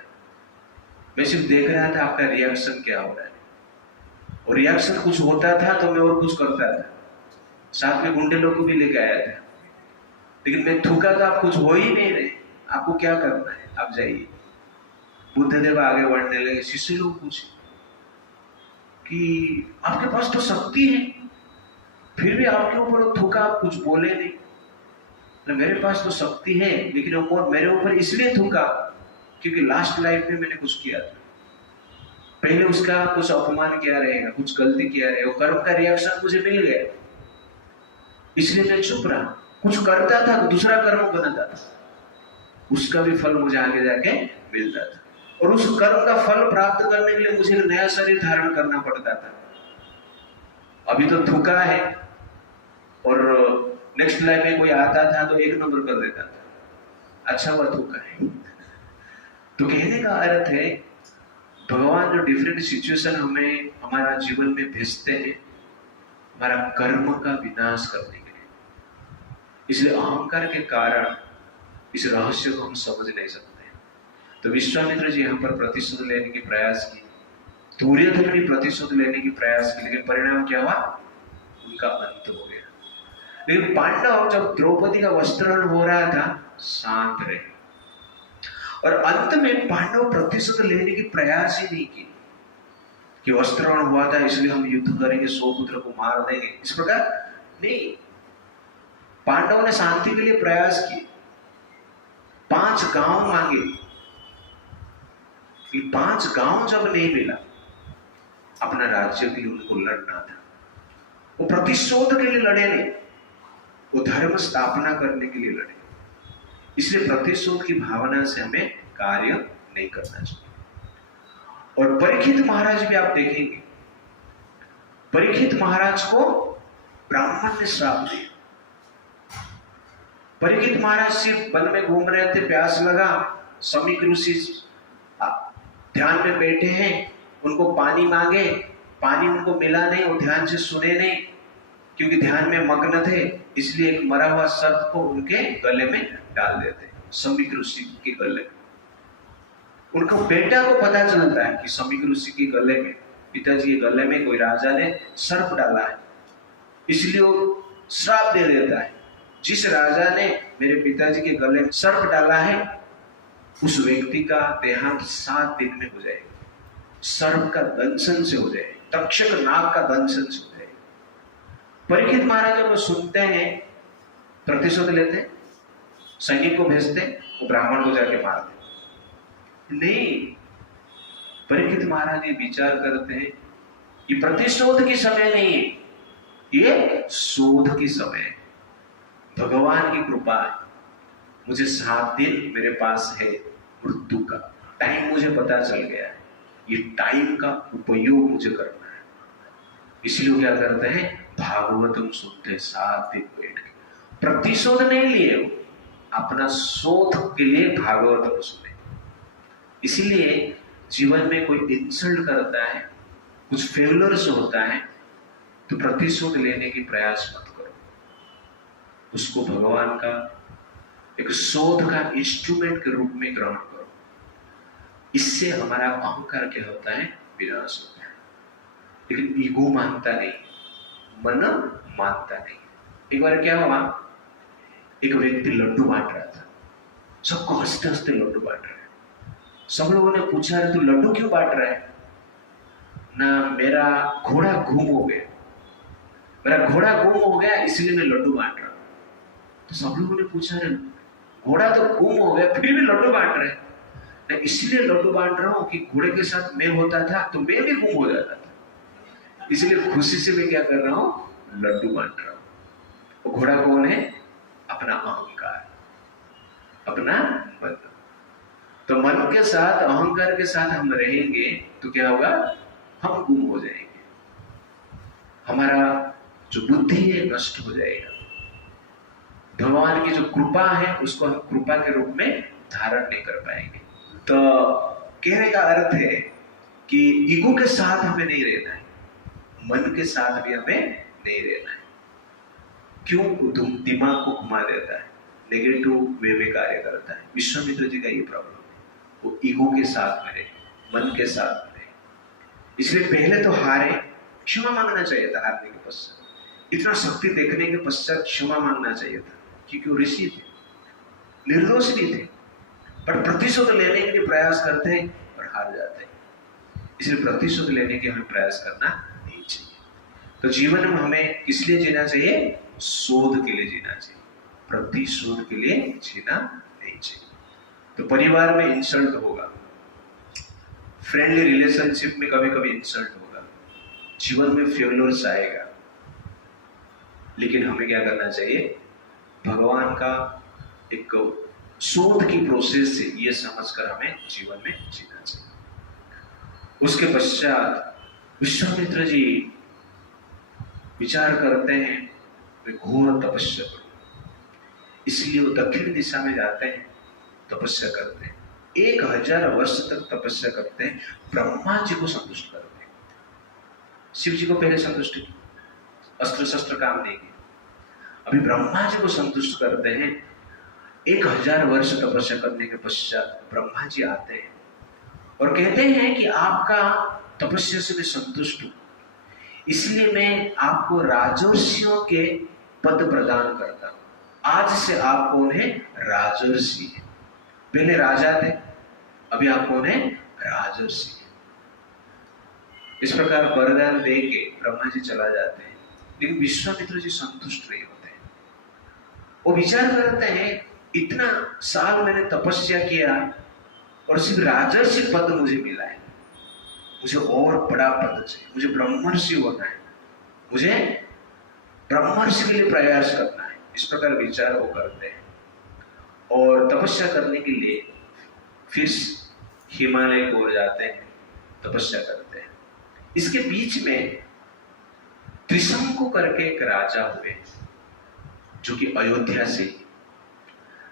मैं सिर्फ देख रहा था आपका रिएक्शन क्या हो रहा है। और रिएक्शन कुछ होता था तो मैं और कुछ करता था, साथ में गुंडे लोग को भी लेके आया था। लेकिन मैं थूका था, आप कुछ हो ही नहीं रहे, आपको क्या करना है? आप जाइए। बुद्धदेव आगे बढ़ने लगे, शिष्य लोग पूछे कि आपके पास तो शक्ति है, फिर भी आपके ऊपर वो थूका, आप कुछ बोले नहीं। तो मेरे पास तो शक्ति है, लेकिन वो मेरे ऊपर इसलिए थूका क्योंकि लास्ट लाइफ में मैंने कुछ किया था, पहले उसका कुछ अपमान किया रहेगा, कुछ गलती किया रहेगा, वो कर्म का रिएक्शन मुझे मिल गया, इसलिए मैं चुप रहा। कुछ करता था तो दूसरा कर्म बनाता था, उसका भी फल मुझे आगे जाके मिलता था, और उस कर्म का फल प्राप्त करने के लिए मुझे एक नया शरीर धारण करना पड़ता था। अभी तो थूका है, और नेक्स्ट लाइफ में कोई आता था तो एक नंबर कर देता था, अच्छा हुआ थूका है। तो कहने का अर्थ है, भगवान जो डिफरेंट सिचुएशन हमें हमारा जीवन में भेजते हैं, हमारा कर्म का विनाश करने के लिए। इसलिए अहंकार के कारण इस रहस्य को हम समझ नहीं सकते। तो विश्वामित्र जी यहाँ पर प्रतिशोध लेने की प्रयास की, दुर्योधन भी प्रतिशोध लेने की प्रयास की, लेकिन परिणाम क्या हुआ? उनका अंत हो गया। लेकिन पांडव जब द्रौपदी का वस्त्रहरण हो रहा था, शांत रहे, और अंत में पांडव प्रतिशोध लेने की प्रयास ही नहीं की कि वस्त्रहरण हुआ था इसलिए हम युद्ध करेंगे, 100 पुत्र को मार देंगे, इस प्रकार नहीं। पांडवों ने शांति के लिए प्रयास किए, 5 गांव मांगे, 5 गांव जब नहीं मिला, अपना राज्य के लिए उनको लड़ना था। वो प्रतिशोध के लिए लड़े नहीं, वो धर्म स्थापना करने के लिए लड़े। इसलिए प्रतिशोध की भावना से हमें कार्य नहीं करना चाहिए। और परीक्षित महाराज भी आप देखेंगे, परीक्षित महाराज को ब्राह्मण ने श्राप दिया। परीक्षित महाराज सिर्फ वन में घूम रहे थे, प्यास लगा, समीक ऋषि ध्यान में बैठे हैं, उनको पानी मांगे, पानी उनको मिला नहीं, वो ध्यान से सुने नहीं, क्योंकि ध्यान में मग्न थे, इसलिए एक मरा हुआ सर्प को उनके गले में डाल देते, समीक ऋषि के गले में। उनका बेटा को पता चलता है कि समीक ऋषि के गले में, पिताजी के गले में कोई राजा ने सर्प डाला है, इसलिए वो श्राप दे देता है, जिस राजा ने मेरे पिताजी के गले में सर्प डाला है, उस व्यक्ति का देहांत 7 दिन में हो जाएगा, सर्प का दंशन से हो जाएगा, तक्षक नाग का दंशन से हो जाएगा। परीक्षित महाराज जब सुनते हैं, प्रतिशोध लेते, सैनिक को भेजते, वो ब्राह्मण को जाके मार देते। नहीं, परीक्षित महाराज ये विचार करते हैं, ये प्रतिशोध की समय नहीं है, ये शोध की समय है। भगवान की कृपा है, मुझे 7 दिन मेरे पास है, मृत्यु का टाइम मुझे पता चल गया है, ये टाइम का उपयोग मुझे करना है। इसलिए क्या करते हैं, भागवतम सुनते 7 दिन बैठ के, प्रतिशोध नहीं लिए, वो अपना शोध के लिए भागवतम सुने। इसलिए जीवन में कोई इंसल्ट करता है, कुछ फेलियर्स होता है, तो प्रतिशोध लेने की प्रयास मत करो, उसको भगवान का एक शोध का इंस्ट्रूमेंट के रूप में ग्रहण करो। इससे हमारा अहंकार क्या होता है, विनाश होता है। लेकिन ईगो मानता नहीं, मन मानता नहीं। एक बार क्या हुआ, एक व्यक्ति लड्डू बांट रहा था, सबको हंसते हंसते लड्डू बांट रहा है। सब लोगों ने पूछा, तू लड्डू क्यों बांट रहा है? ना, मेरा घोड़ा गुम हो गया, मेरा घोड़ा गुम हो गया इसलिए मैं लड्डू बांट रहा हूं। तो सब लोगों ने पूछा, घोड़ा तो गुम हो गया फिर भी लड्डू बांट रहे? मैं इसलिए लड्डू बांट रहा हूं कि घोड़े के साथ मैं होता था तो मैं भी गुम हो जाता था, इसलिए खुशी से मैं क्या कर रहा हूं, लड्डू बांट रहा हूं। वो घोड़ा कौन है? अपना अहंकार, अपना मन। तो मन के साथ, अहंकार के साथ हम रहेंगे तो क्या होगा, हम गुम हो जाएंगे, हमारा जो बुद्धि है नष्ट हो जाएगा। भगवान की जो कृपा है उसको हम कृपा के रूप में धारण नहीं कर पाएंगे। तो कहने का अर्थ है कि ईगो के साथ हमें नहीं रहना है, मन के साथ भी हमें नहीं रहना है। क्यों? तुम दिमाग को घुमा देता है, नेगेटिव वे में कार्य करता है। विश्वामित्र जी का ये प्रॉब्लम है, वो ईगो के साथ में रहे, मन के साथ में रहे। इसलिए पहले तो हारे, क्षमा मांगना चाहिए था हारने के पश्चात, इतना शक्ति देखने के पश्चात क्षमा मांगना चाहिए था, क्योंकि वो ऋषि थे, निर्दोष भी थे, पर प्रतिशोध लेने के लिए प्रयास करते हैं और हार जाते हैं। इसलिए प्रतिशोध लेने के हमें प्रयास करना नहीं चाहिए। तो जीवन में हमें किस लिए जीना चाहिए? शोध के लिए जीना चाहिए, प्रतिशोध के लिए जीना नहीं चाहिए। तो परिवार में इंसल्ट होगा, फ्रेंडली रिलेशनशिप में कभी कभी इंसल्ट होगा, जीवन में फेलियर्स आएगा, लेकिन हमें क्या करना चाहिए? भगवान का एक शोध की प्रोसेस से ये समझकर हमें जीवन में जीना चाहिए। उसके पश्चात विश्वामित्र जी विचार करते हैं, वे घोर तपस्या करो, इसलिए वो दक्षिण दिशा में जाते हैं, तपस्या करते हैं, 1000 वर्ष तक तपस्या करते हैं, ब्रह्मा जी को संतुष्ट करते हैं। शिव जी को पहले संतुष्ट किया, अस्त्र शस्त्र काम नहीं किया, अभी ब्रह्मा जी को संतुष्ट करते हैं। 1000 वर्ष तपस्या करने के पश्चात ब्रह्मा जी आते हैं और कहते हैं कि आपका तपस्या से मैं संतुष्ट हूं, इसलिए मैं आपको राजर्षियों के पद प्रदान करता हूं। आज से आप कौन है? राजर्षि है। पहले राजा थे, अभी आप कौन है? राजर्षि। इस प्रकार वरदान दे के ब्रह्मा जी चला जाते हैं, लेकिन विश्वामित्र जी संतुष्ट नहीं होते हैं। वो विचार करते हैं, इतना साल मैंने तपस्या किया और सिर्फ राजर्षि पद मुझे मिला है, मुझे और बड़ा पद चाहिए, मुझे ब्रह्मर्षि होना है, मुझे ब्रह्मर्षि के लिए प्रयास करना है। इस प्रकार विचार वो करते हैं और तपस्या करने के लिए फिर हिमालय को जाते हैं, तपस्या करते हैं। इसके बीच में त्रिशंकु करके एक राजा हुए, जो कि अयोध्या से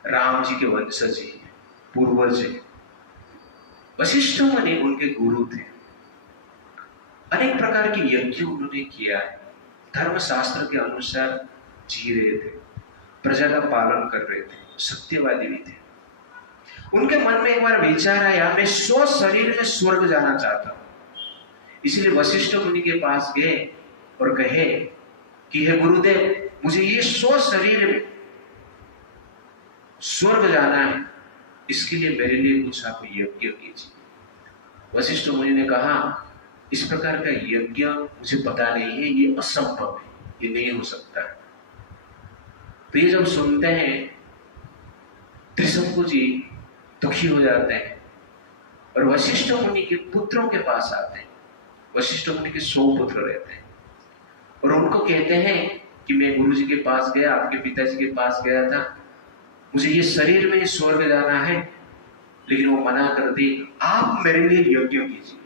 राम जी के वंशज ही, पूर्वज है। वशिष्ठ मुनि उनके गुरु थे। अनेक प्रकार के यज्ञ उन्होंने किया है, धर्मशास्त्र के अनुसार जी रहे थे, प्रजा का पालन कर रहे थे, सत्यवादी भी थे। उनके मन में एक बार विचार आया, मैं स्व शरीर में स्वर्ग जाना चाहता हूं। इसलिए वशिष्ठ मुनि के पास गए और कहे कि हे गुरुदेव, मुझे ये स्व शरीर में स्वर्ग जाना है, इसके लिए मेरे लिए कुछ आप यज्ञ कीजिए। वशिष्ठ मुनि ने कहा, इस प्रकार का यज्ञ मुझे पता नहीं है, ये असंभव है, ये नहीं हो सकता। तो ये जब सुनते हैं त्रिशंकु जी दुखी हो जाते हैं और वशिष्ठ मुनि के पुत्रों के पास आते हैं। वशिष्ठ मुनि के 100 पुत्र रहते हैं और उनको कहते हैं कि मैं गुरु जी के पास गया, आपके पिताजी के पास गया था, मुझे ये शरीर में स्वर्ग जाना है, लेकिन वो मना कर दी, आप मेरे लिए यज्ञ कीजिए।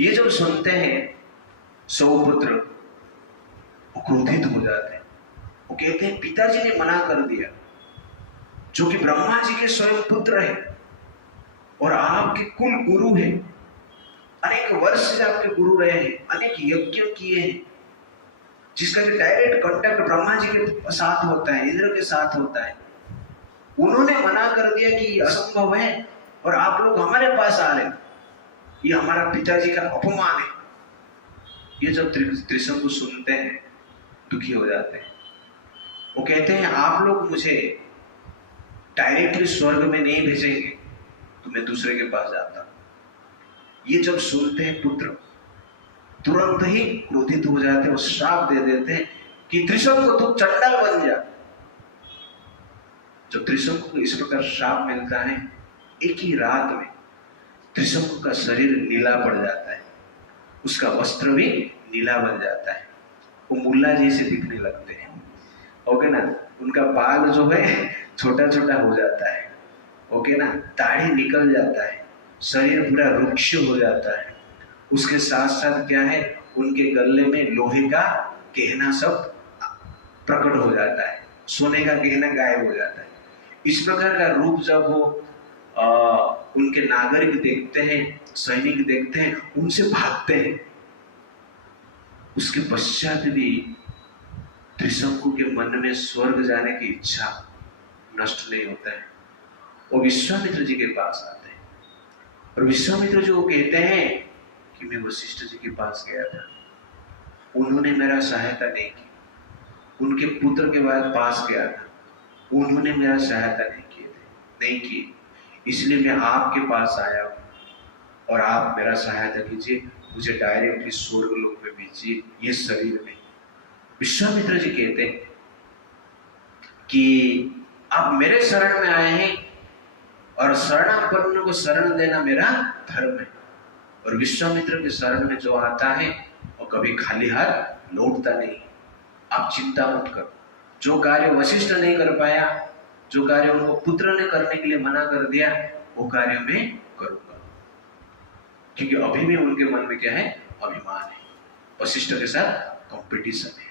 ये जब सुनते हैं 100 पुत्र, वो क्रोधित हो जाते हैं। वो कहते हैं, पिताजी ने मना कर दिया, जो कि ब्रह्मा जी के स्वयं पुत्र है और आपके कुल गुरु हैं, अनेक वर्ष से आपके गुरु रहे हैं, अनेक यज्ञ किए हैं, जिसका भी डायरेक्ट कांटेक्ट ब्रह्मा जी के साथ होता है, इंद्र के साथ होता है। उन्होंने मना कर दिया कि ये असंभव है और आप लोग हमारे पास आ रहे, ये हमारा पिताजी का अपमान है। ये जब त्रिशंकु सुनते हैं, दुखी हो जाते हैं। वो कहते हैं, आप लोग मुझे डायरेक्टली स्वर्ग में नहीं भेजेंगे तो मैं दूसरे के पास जाता। ये जब सुनते हैं पुत्र, तुरंत ही क्रोधित हो जाते हैं और श्राप दे देते हैं कि त्रिशंकु तू चंडाल बन जा। जब त्रिशंकु को इस प्रकार श्राप मिलता है, एक ही रात में त्रिशंकु का शरीर नीला पड़ जाता है, उसका वस्त्र भी नीला बन जाता है, वो मुल्ला जैसे दिखने लगते हैं। ओके ना, उनका बाल जो है छोटा छोटा हो जाता है, ओके ना, दाढ़ी निकल जाता है, शरीर पूरा रुक्ष हो जाता है। उसके साथ साथ क्या है, उनके गले में लोहे का गहना सब प्रकट हो जाता है, सोने का गहना गायब हो जाता है। इस प्रकार का रूप जब वो उनके नागरिक देखते हैं, सैनिक देखते हैं, उनसे भागते हैं। उसके पश्चात भी त्रिशंकु के मन में स्वर्ग जाने की इच्छा नष्ट नहीं होता है। वो विश्वामित्र जी के पास आते हैं और विश्वामित्र जी वो कहते हैं कि मैं वशिष्ठ जी के पास गया था, उन्होंने मेरा सहायता नहीं की। उनके पुत्र के बाद पास गया था, उन्होंने मेरा सहायता नहीं की, इसलिए मैं आपके पास आया हूं और आप मेरा सहायता कीजिए, मुझे डायरेक्टली स्वर्ग लोक में भेजिए, ये शरीर में। विश्वामित्र जी कहते हैं कि आप मेरे शरण में आए हैं और शरणापन्न को शरण देना मेरा धर्म है, और विश्वामित्र के शरण में जो आता है वो कभी खाली हाथ लौटता नहीं। आप चिंता मत करो, जो कार्य वशिष्ठ नहीं कर पाया, जो कार्य उनको पुत्र ने करने के लिए मना कर दिया, वो कार्य मैं करूंगा, क्योंकि अभी भी उनके मन में क्या है, अभिमान है, वशिष्ठ के साथ कंपटीशन है।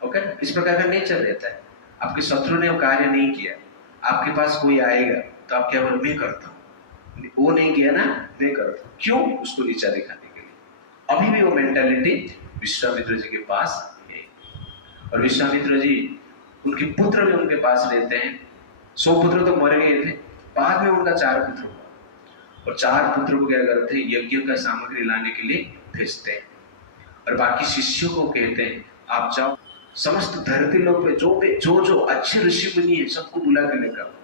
ओके, इस प्रकार का नेचर रहता है। आपके शत्रु ने वो कार्य नहीं किया, आपके पास कोई आएगा तो आप क्या बोल, मैं करता हूं, वो नहीं किया ना, मैं करता हूं, क्यों, उसको नीचा दिखाने के लिए। अभी भी वो मेंटालिटी विश्वामित्र जी के पास है। और विश्वामित्र जी, उनके पुत्र भी उनके पास रहते हैं। 100 पुत्र तो मर गए थे, बाद में उनका 4 पुत्र हुआ, और 4 पुत्र को क्या करते हैं, यज्ञ का सामग्री लाने के लिए भेजते हैं, और बाकी शिष्यों को कहते हैं आप जाओ, समस्त धरती लोग पे जो अच्छे ऋषि मुनि है सबको बुला के लेकर,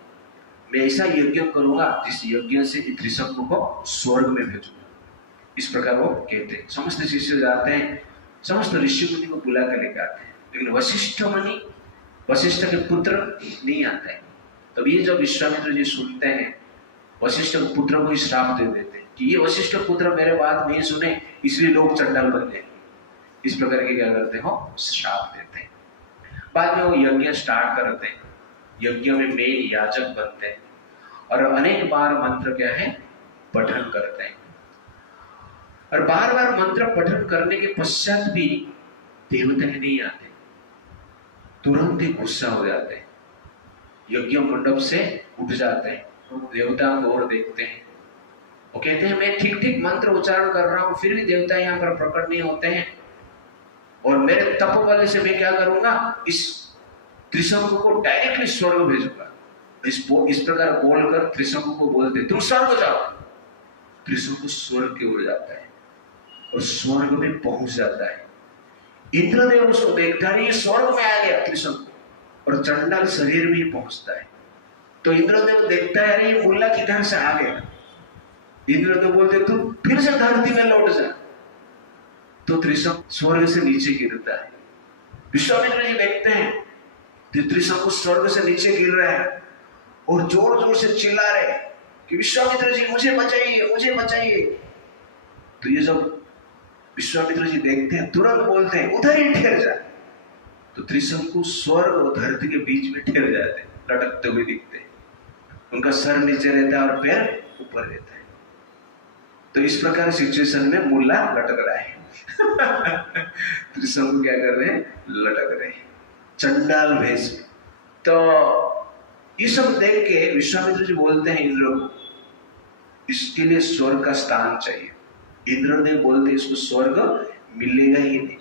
मैं ऐसा यज्ञ करूंगा जिस यज्ञ से त्रिशंकु को स्वर्ग में भेजूंगा। इस प्रकार वो कहते हैं। समस्त शिष्य जाते हैं, समस्त ऋषि मुनि को बुला कर लेकर आते हैं, लेकिन वशिष्ठ के पुत्र नहीं आते हैं। तब ये जो विश्वामित्र जी सुनते हैं, वशिष्ठ के पुत्र को ही श्राप दे देते हैं कि ये वशिष्ठ पुत्र मेरे बात नहीं सुने, इसलिए लोग चंडाल बन जाएंगे। इस प्रकार के क्या करते हो, श्राप देते हैं। बाद में वो यज्ञ स्टार्ट करते हैं, यज्ञ में मेन याजक बनते हैं, और अनेक बार मंत्र क्या है, पठन करते हैं। और बार बार मंत्र पठन करने के पश्चात भी देवता नहीं आते, तुरंत ही गुस्सा हो जाते हैं, यज्ञ मंडप से उठ जाते हैं, देवता को और देखते हैं, वो कहते हैं मैं ठीक ठीक मंत्र उच्चारण कर रहा हूं, फिर भी देवता यहाँ पर प्रकट नहीं होते हैं, और मेरे तप बल से मैं क्या करूंगा, इस त्रिशंकु को डायरेक्टली स्वर्ग भेजूंगा। इस प्रकार बोलकर त्रिशंकु को बोलते तुम स्वर्ग जाओ। त्रिशंकु स्वर्ग की ओर जाता है और स्वर्ग में पहुंच जाता है। इंद्रदेव उसको देखता है, ये स्वर्ग में आ गया त्रिशंकु, और चंडाल शरीर में ही पहुंचता है। तो इंद्रदेव देखता है, अरे ये मुल्ला किधर से आ गया। इंद्रदेव बोलते तू फिर से धरती में लौट जा। तो त्रिशंकु स्वर्ग से नीचे गिरता है। विश्वामित्र जी देखते हैं त्रिशंकु स्वर्ग से नीचे गिर रहा है, और जोर जोर से चिल्ला रहे कि विश्वामित्र जी मुझे बचाइए, मुझे बचाइए। तो ये जब विश्वामित्र जी देखते हैं, तुरंत बोलते हैं उधर ही ठहर जा। तो त्रिशंकु स्वर्ग और धरती के बीच में ठहर जाते हैं, लटकते हुए दिखते हैं। उनका सर नीचे रहता है और पैर ऊपर रहता है। तो इस प्रकार सिचुएशन में मुल्ला लटक रहा है त्रिशंकु क्या कर रहे हैं, लटक रहे हैं चंडाल भेष में। तो ये सब देख के विश्वामित्र जी बोलते हैं इंद्र को, इसके लिए स्वर्ग का स्थान चाहिए। इंद्रदेव बोलते इसको स्वर्ग मिलेगा ही नहीं।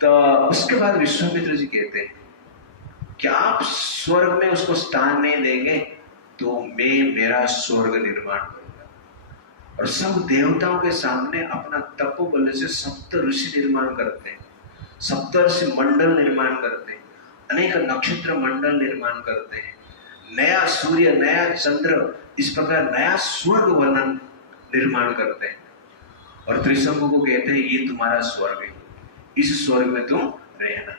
तो उसके बाद विश्वामित्र जी कहते हैं क्या आप स्वर्ग में उसको स्थान नहीं देंगे तो मैं मेरा स्वर्ग निर्माण करूंगा। और सब देवताओं के सामने अपना तपोबल से सप्त ऋषि निर्माण करते हैं, सप्तर्षि मंडल निर्माण करते हैं, अनेक नक्षत्र मंडल निर्माण करते हैं, नया सूर्य, नया चंद्र, इस प्रकार नया स्वर्ग वर्णन निर्माण करते हैं। और त्रिशंकु को कहते हैं ये तुम्हारा स्वर्ग है, इस स्वर्ग में तुम रहना।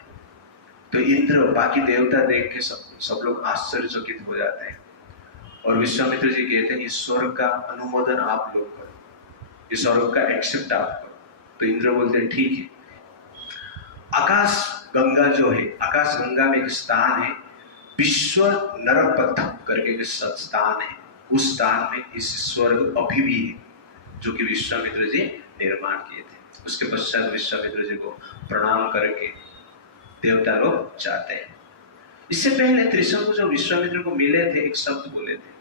तो इंद्र बाकी देवता देख के सब लोग आश्चर्यचकित हो जाते हैं, और विश्वामित्र जी कहते हैं इस स्वर्ग का अनुमोदन आप लोग करो, इस स्वर्ग का एक्सेप्ट आप करो। तो इंद्र बोलते हैं ठीक है। आकाश गंगा जो है, आकाश गंगा में एक स्थान है, विश्व नरपथ करके एक स्थान है, उस स्थान में इस स्वर्ग अभी भी है जो कि विश्वामित्र जी निर्माण किए थे। उसके पश्चात विश्वामित्र जी को प्रणाम करके देवता लोग जाते हैं। इससे पहले त्रिशंकु जो विश्वामित्र को मिले थे एक शब्द बोले थे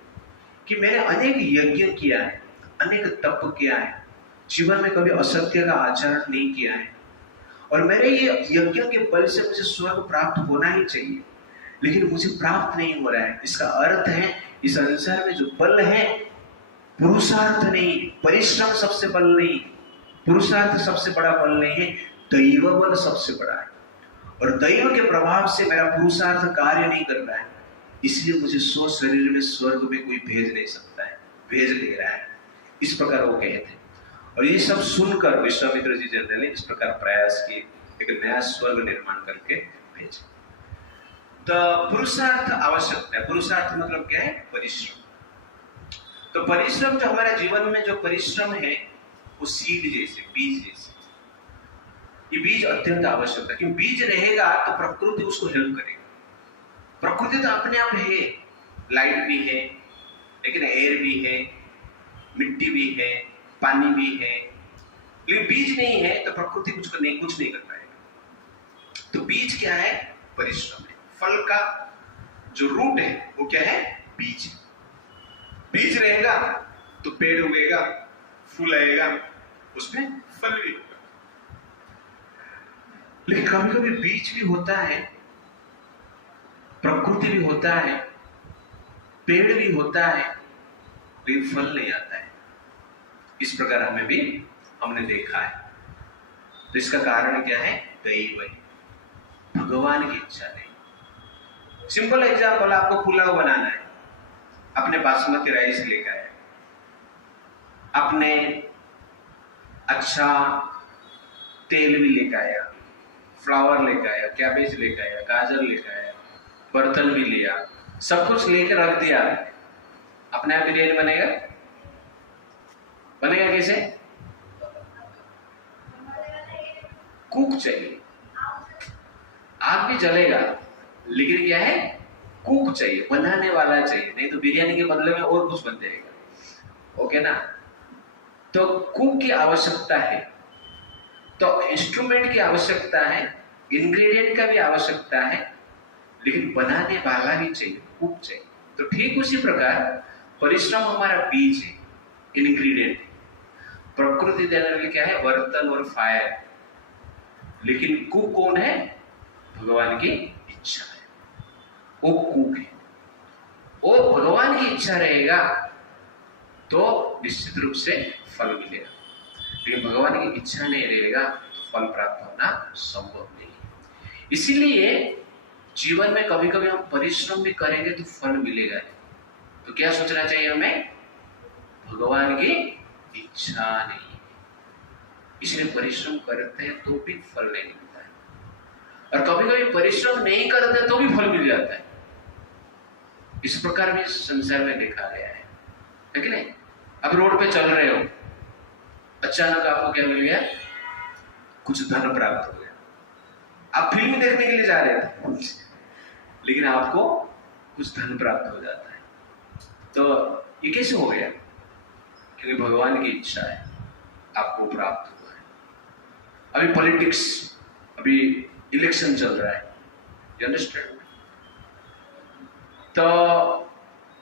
कि मैंने अनेक यज्ञ किया है, अनेक तप किया है, जीवन में कभी असत्य का आचरण नहीं किया है, और मेरे ये यज्ञ के बल से मुझे स्वर्ग प्राप्त होना ही चाहिए, लेकिन मुझे प्राप्त नहीं हो रहा है। इसका अर्थ है इस संसार में जो बल है पुरुषार्थ नहीं, परिश्रम सबसे बल नहीं, पुरुषार्थ सबसे बड़ा बल नहीं है, दैव बल सबसे बड़ा है। और दैव के प्रभाव से मेरा पुरुषार्थ कार्य नहीं कर रहा है, इसलिए मुझे 100 शरीर में स्वर्ग में कोई भेज नहीं सकता है, भेज ले रहा है। इस प्रकार वो कहे थे। और ये सब सुनकर विश्वामित्र जी जनरल ने इस प्रकार प्रयास किए, एक नया स्वर्ग निर्माण करके भेजा। तो पुरुषार्थ आवश्यकता है। पुरुषार्थ मतलब क्या है? परिश्रम। तो परिश्रम जो हमारे जीवन में जो परिश्रम है वो सीड जैसे, बीज जैसे, ये बीज अत्यंत आवश्यक है। क्योंकि बीज रहेगा तो प्रकृति उसको हेल्प करेगी। प्रकृति तो अपने आप है, लाइट भी है, लेकिन एयर भी है, मिट्टी भी है, पानी भी है, लेकिन बीज नहीं है तो प्रकृति कुछ नहीं कर पाएगा। तो बीज क्या है? परिश्रम है। फल का जो रूट है वो क्या है? बीज। बीज रहेगा तो पेड़ उगेगा, फूल आएगा, उसमें फल भी होगा। लेकिन कभी कभी बीज भी होता है, प्रकृति भी होता है, पेड़ भी होता है, लेकिन फल नहीं आता है। इस प्रकार हमने देखा है। तो इसका कारण क्या है? दैव है, भगवान की इच्छा नहीं। सिंपल एग्जाम्पल, आपको पुलाव बनाना है, अपने बासमती राइस लेकर आए, अपने अच्छा तेल भी लेकर आया, फ्लावर लेकर आया, कैबेज लेकर आया, गाजर लेकर आया, बर्तन भी लिया, सब कुछ लेकर रख दिया, अपने आप बिरयानी बनेगा? बनेगा कैसे? कुक चाहिए। आग भी जलेगा, लेकिन क्या है? कुक चाहिए, बनाने वाला चाहिए, नहीं तो बिरयानी के बदले में और कुछ बन जाएगा। ओके ना? तो कुक की आवश्यकता है, तो इंस्ट्रूमेंट की आवश्यकता है, इंग्रेडिएंट का भी आवश्यकता है, लेकिन बनाने वाला भी चाहिए, कुक चाहिए। तो ठीक उसी प्रकार परिश्रम हमारा बीज है, इंग्रेडिएंट। प्रकृति देने वाली क्या है? बर्तन और फायर। लेकिन कुक कौन है? भगवान की इच्छा है, वो कुक है। वो भगवान की इच्छा रहेगा तो निश्चित रूप से फल मिलेगा, लेकिन भगवान की इच्छा नहीं रहेगा तो फल प्राप्त होना संभव नहीं। इसीलिए जीवन में कभी कभी हम परिश्रम भी करेंगे तो फल मिलेगा नहीं। तो क्या सोचना चाहिए हमें? भगवान की इच्छा नहीं, इसलिए परिश्रम करते हैं तो भी फल नहीं मिलता है, और कभी कभी परिश्रम नहीं करते तो भी फल मिल जाता है। इस प्रकार भी संसार में देखा गया है कि नहीं? अब रोड पे चल रहे हो, अचानक आपको क्या मिल गया? कुछ धन प्राप्त हो गया। आप फिल्म देखने के लिए जा रहे थे, लेकिन आपको कुछ धन प्राप्त हो जाता है। तो ये कैसे हो गया? क्योंकि भगवान की इच्छा है, आपको प्राप्त हुआ है। अभी पॉलिटिक्स, अभी इलेक्शन चल रहा है, यू अंडरस्टैंड? तो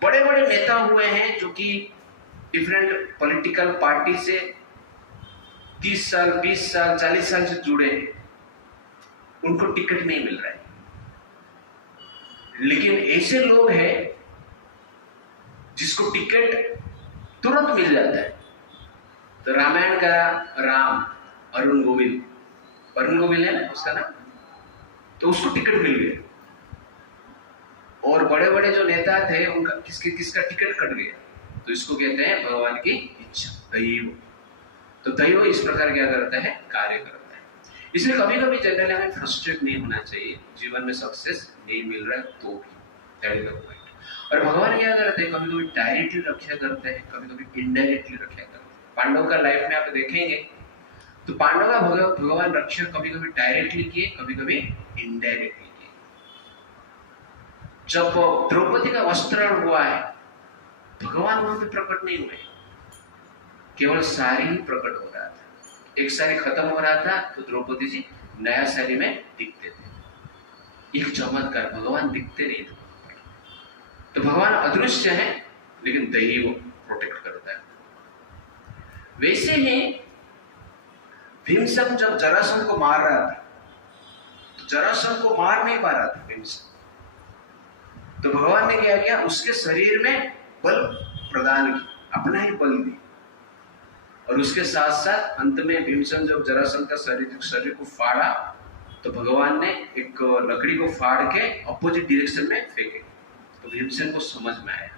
बड़े बड़े नेता हुए हैं जो कि डिफरेंट पॉलिटिकल पार्टी से 30 साल, 20 साल, 40 साल से जुड़े हैं, उनको टिकट नहीं मिल रहा है। लेकिन ऐसे लोग हैं जिसको टिकट तुरंत मिल जाता है। तो रामायण का राम, अरुण गोविल है ना उसका नाम, तो उसको टिकट मिल गया। और बड़े बड़े जो नेता थे उनका किसका टिकट कट गया, तो इसको कहते हैं भगवान की इच्छा, दैव। तो दैव इस प्रकार क्या करता है? कार्य करता है। इसलिए कभी कभी जनरली हमें फ्रस्ट्रेट नहीं होना चाहिए, जीवन में सक्सेस नहीं मिल रहा है तो भी, दैट इज द पॉइंट। और भगवान क्या करते हैं? कभी कभी डायरेक्टली रक्षा करते हैं, कभी कभी इनडायरेक्टली रक्षा करते हैं। पांडव का लाइफ में आप देखेंगे तो पांडव का भगवान रक्षा कभी कभी डायरेक्टली किए, कभी कभी इनडायरेक्टली किए। जब द्रौपदी का वस्त्रण हुआ है, भगवान वहां पे प्रकट नहीं हुए, केवल साड़ी ही प्रकट हो रहा था। एक साड़ी खत्म हो रहा था तो द्रौपदी जी नया साड़ी में दिखते थे। एक चमत्कार, भगवान दिखते नहीं थे। तो भगवान अदृश्य है, लेकिन दैव प्रोटेक्ट करता है। वैसे ही भीमसेन जब जरासंध को मार रहा था, तो जरासंध को मार नहीं पा रहा था भीमसेन, तो भगवान ने क्या किया? उसके शरीर में बल प्रदान किया, अपना ही बल दिया। और उसके साथ साथ अंत में भीमसेन जब जरासंध का शरीर को फाड़ा, तो भगवान ने एक लकड़ी को फाड़ के अपोजिट डायरेक्शन में फेंके, तो भीमसेन को समझ में आया।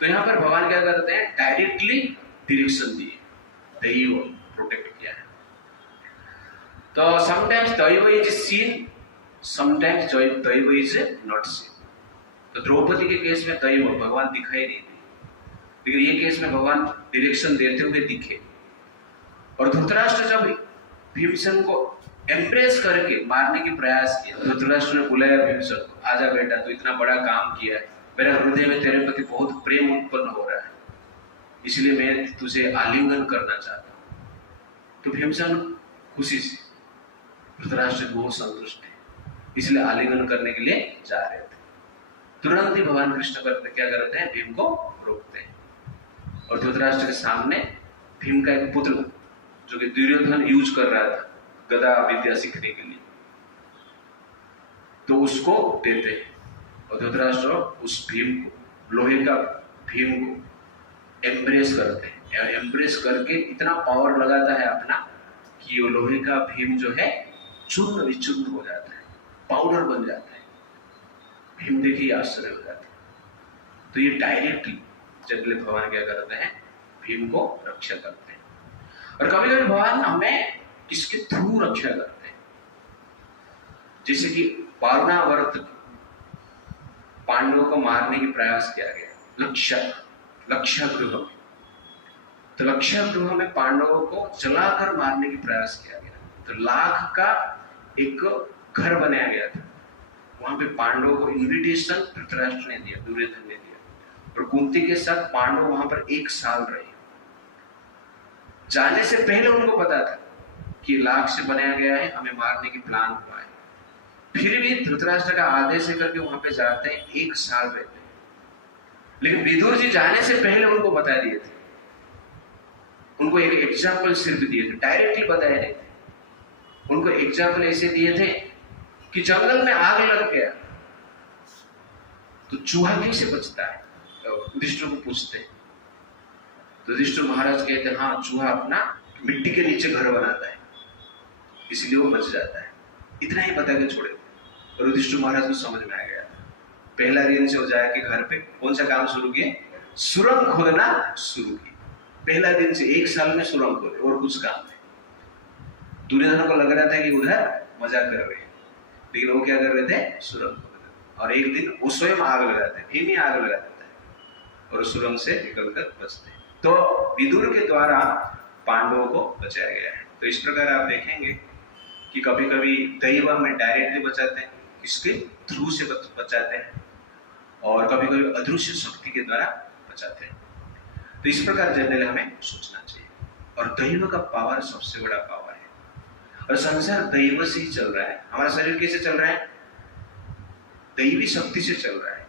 तो यहाँ पर भगवान क्या करते हैं? डायरेक्टली डायरेक्शन दी, दैव प्रोटेक्ट किया है। तो समटाइम्स दैव इज सीन, समटाइम्स दैव इज नॉट सीन। तो द्रौपदी के केस में दैव भगवान दिखाई नहीं दी, लेकिन ये केस में भगवान डायरेक्शन देते हुए दिखे। और धृतराष्ट्र जब भीमसेन को एम्प्रेस करके मारने की प्रयास किया, धृतराष्ट्र ने बुलाया भीमसेन को, आजा बेटा, तू इतना बड़ा काम किया है, मेरे हृदय में तेरे प्रति बहुत प्रेम उत्पन्न हो रहा है, इसलिए मैं तुझे आलिंगन करना चाहता हूं। तो भीमसेन खुशी से, धृतराष्ट्र बहुत संतुष्ट है, इसलिए आलिंगन करने के लिए जा रहे थे। तुरंत ही भगवान कृष्ण क्या करते हैं, भीम को रोकते हैं। और धृतराष्ट्र के सामने भीम का एक पुत्र जो कि दुर्योधन यूज कर रहा था गदा विद्या सीखने के लिए, तो उसको देते हैं। और धृतराष्ट्र उस भीम को, लोहे का भीम को एम्ब्रेस करते हैं। एम्ब्रेस करके इतना पावर लगाता है अपना कि वो लोहे का भीम जो है चूर्ण विचूर्ण हो जाता है, पाउडर बन जाता है। भीम देखिए आश्चर्य हो जाता है। तो ये डायरेक्टली जगले भगवान क्या करते हैं, भीम को रक्षा करते हैं। और कभी कभी भगवान हमें इसके थ्रू रक्षा करते हैं, जैसे कि पारनावर्त पांडवों को मारने की प्रयास किया गया लक्षागृह में। तो लक्षागृह में पांडवों को जलाकर मारने की प्रयास किया गया। तो लाख का एक घर बनाया गया था, वहां पे पांडवों को इन्विटेशन धृतराष्ट्र ने दिया, दुर्योधन ने दिया, और कुंती के साथ पांडव वहां पर 1 साल रहे। जाने से पहले उनको पता था कि लाख से बनाया गया है, हमें मारने की प्लान हुआ है, फिर भी धृतराष्ट्र का आदेश करके वहां पे जाते हैं, 1 साल रहते हैं। लेकिन विदुर जी जाने से पहले उनको बता दिए थे, उनको एक एग्जाम्पल सिर्फ दिए थे, डायरेक्टली बताए नहीं थे। उनको एग्जाम्पल ऐसे दिए थे कि जंगल में आग लग गया तो चूहा कैसे बचता है, युधिष्ठिर को पूछते हैं। तो युधिष्ठिर महाराज कहते हैं, हाँ, चूहा अपना मिट्टी के नीचे घर बनाता है, इसलिए वो बच जाता है। इतना ही बता के छोड़े। और युधिष्ठिर महाराज को समझ में आ गया था। पहला दिन से हो जाए कि घर पे कौन सा काम शुरू किए, सुरंग खोदना शुरू किए। पहला दिन से 1 साल में सुरंग खोदे, और कुछ काम नहीं। दुर्योधन को लग रहा था कि उधर मजाक कर रहे हैं, लेकिन वो क्या कर रहे थे, सुरंग खोद रहे। और एक दिन वो स्वयं आग लगाते हैं, भीम ही आग लगा देता है और सुरंग से निकलकर बचते हैं। तो विदुर के द्वारा पांडवों को बचाया गया है। तो इस प्रकार आप देखेंगे कि कभी कभी दैव हमें डायरेक्टली बचाते हैं, इसके थ्रू से बचाते हैं, और कभी कभी अदृश्य शक्ति के द्वारा बचाते हैं। तो इस प्रकार जनरली हमें सोचना चाहिए। और दैव का पावर सबसे बड़ा पावर है, और संसार दैव से ही चल रहा है। हमारा शरीर कैसे चल रहा है, दैवी शक्ति से चल रहा है,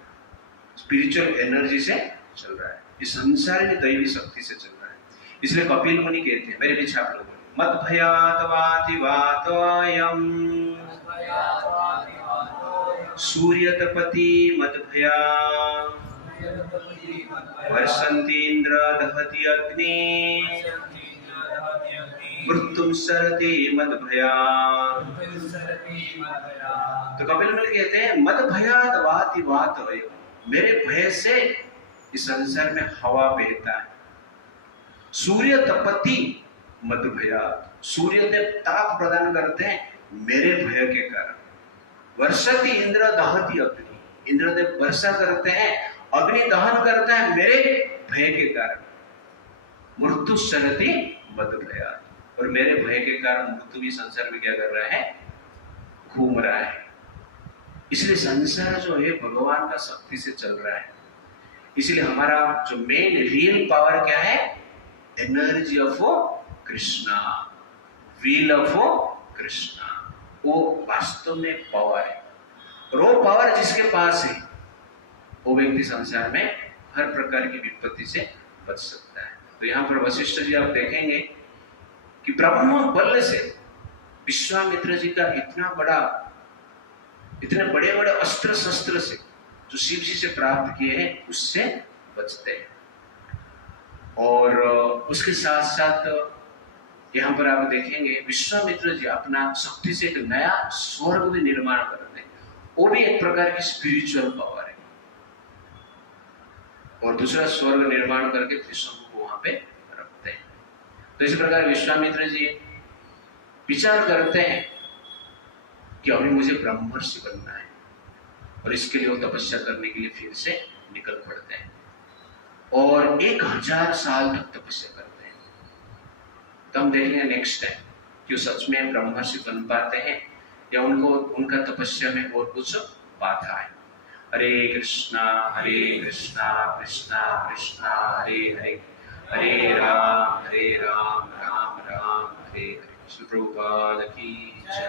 स्पिरिचुअल एनर्जी से चल रहा है। ये संसार भी दैवी शक्ति से चल रहा है। इसलिए कपिल मुनि कहते हैं, मेरे पीछे आप लोग, मद भयात वाति वातोयम सूर्यतपति मद भया वर्षन्ति इंद्र दहति अग्नि मृत्युम सरति मद भया। तो कपिल मुनि कहते हैं, मद भयात वाति वातोयम, मेरे भय से इस संसार में हवा बहता है। सूर्य तपति मद भयात, सूर्य देव ताप प्रदान करते हैं मेरे भय के कारण। वर्षति इंद्र दहति अग्नि, इंद्रदेव वर्षा करते हैं, अग्नि दहन करता है मेरे भय के कारण। मृत्यु सरति मद भयात, और मेरे भय के कारण मृत्यु भी संसार में क्या कर रहा है, घूम रहा है। इसलिए संसार जो है भगवान का शक्ति से चल रहा है। इसलिए हमारा जो मेन रियल पावर क्या है, energy of Krishna, wheel of Krishna, वो वास्तव में पावर है। और वो पावर जिसके पास है वो व्यक्ति संसार में हर प्रकार की विपत्ति से बच सकता है। तो यहाँ पर वशिष्ठ जी आप देखेंगे कि ब्रह्म बल से विश्वामित्र जी का इतने बड़े बड़े अस्त्र शस्त्र से जो शिव जी से प्राप्त किए हैं उससे बचते हैं। और उसके साथ साथ यहाँ पर आप देखेंगे विश्वामित्र जी अपना शक्ति से एक नया स्वर्ग भी निर्माण करते हैं, वो भी एक प्रकार की स्पिरिचुअल पावर है। और दूसरा स्वर्ग निर्माण करके त्रिशंकु को वहां पे रखते तो इस प्रकार विश्वामित्र जी विचार करते हैं कि अभी मुझे ब्रह्मर्षि बनना है, और इसके लिए वो तपस्या करने के लिए फिर से निकल पड़ते हैं और 1000 साल तक तपस्या करते हैं। तो हम देखेंगे नेक्स्ट टाइम कि वो सच में ब्रह्मर्षि बन पाते हैं या उनको उनका तपस्या में और कुछ बाधा है। हरे कृष्णा कृष्णा कृष्णा हरे हरे, हरे राम राम राम हरे हरे। श्री प्रभुपाद की जय।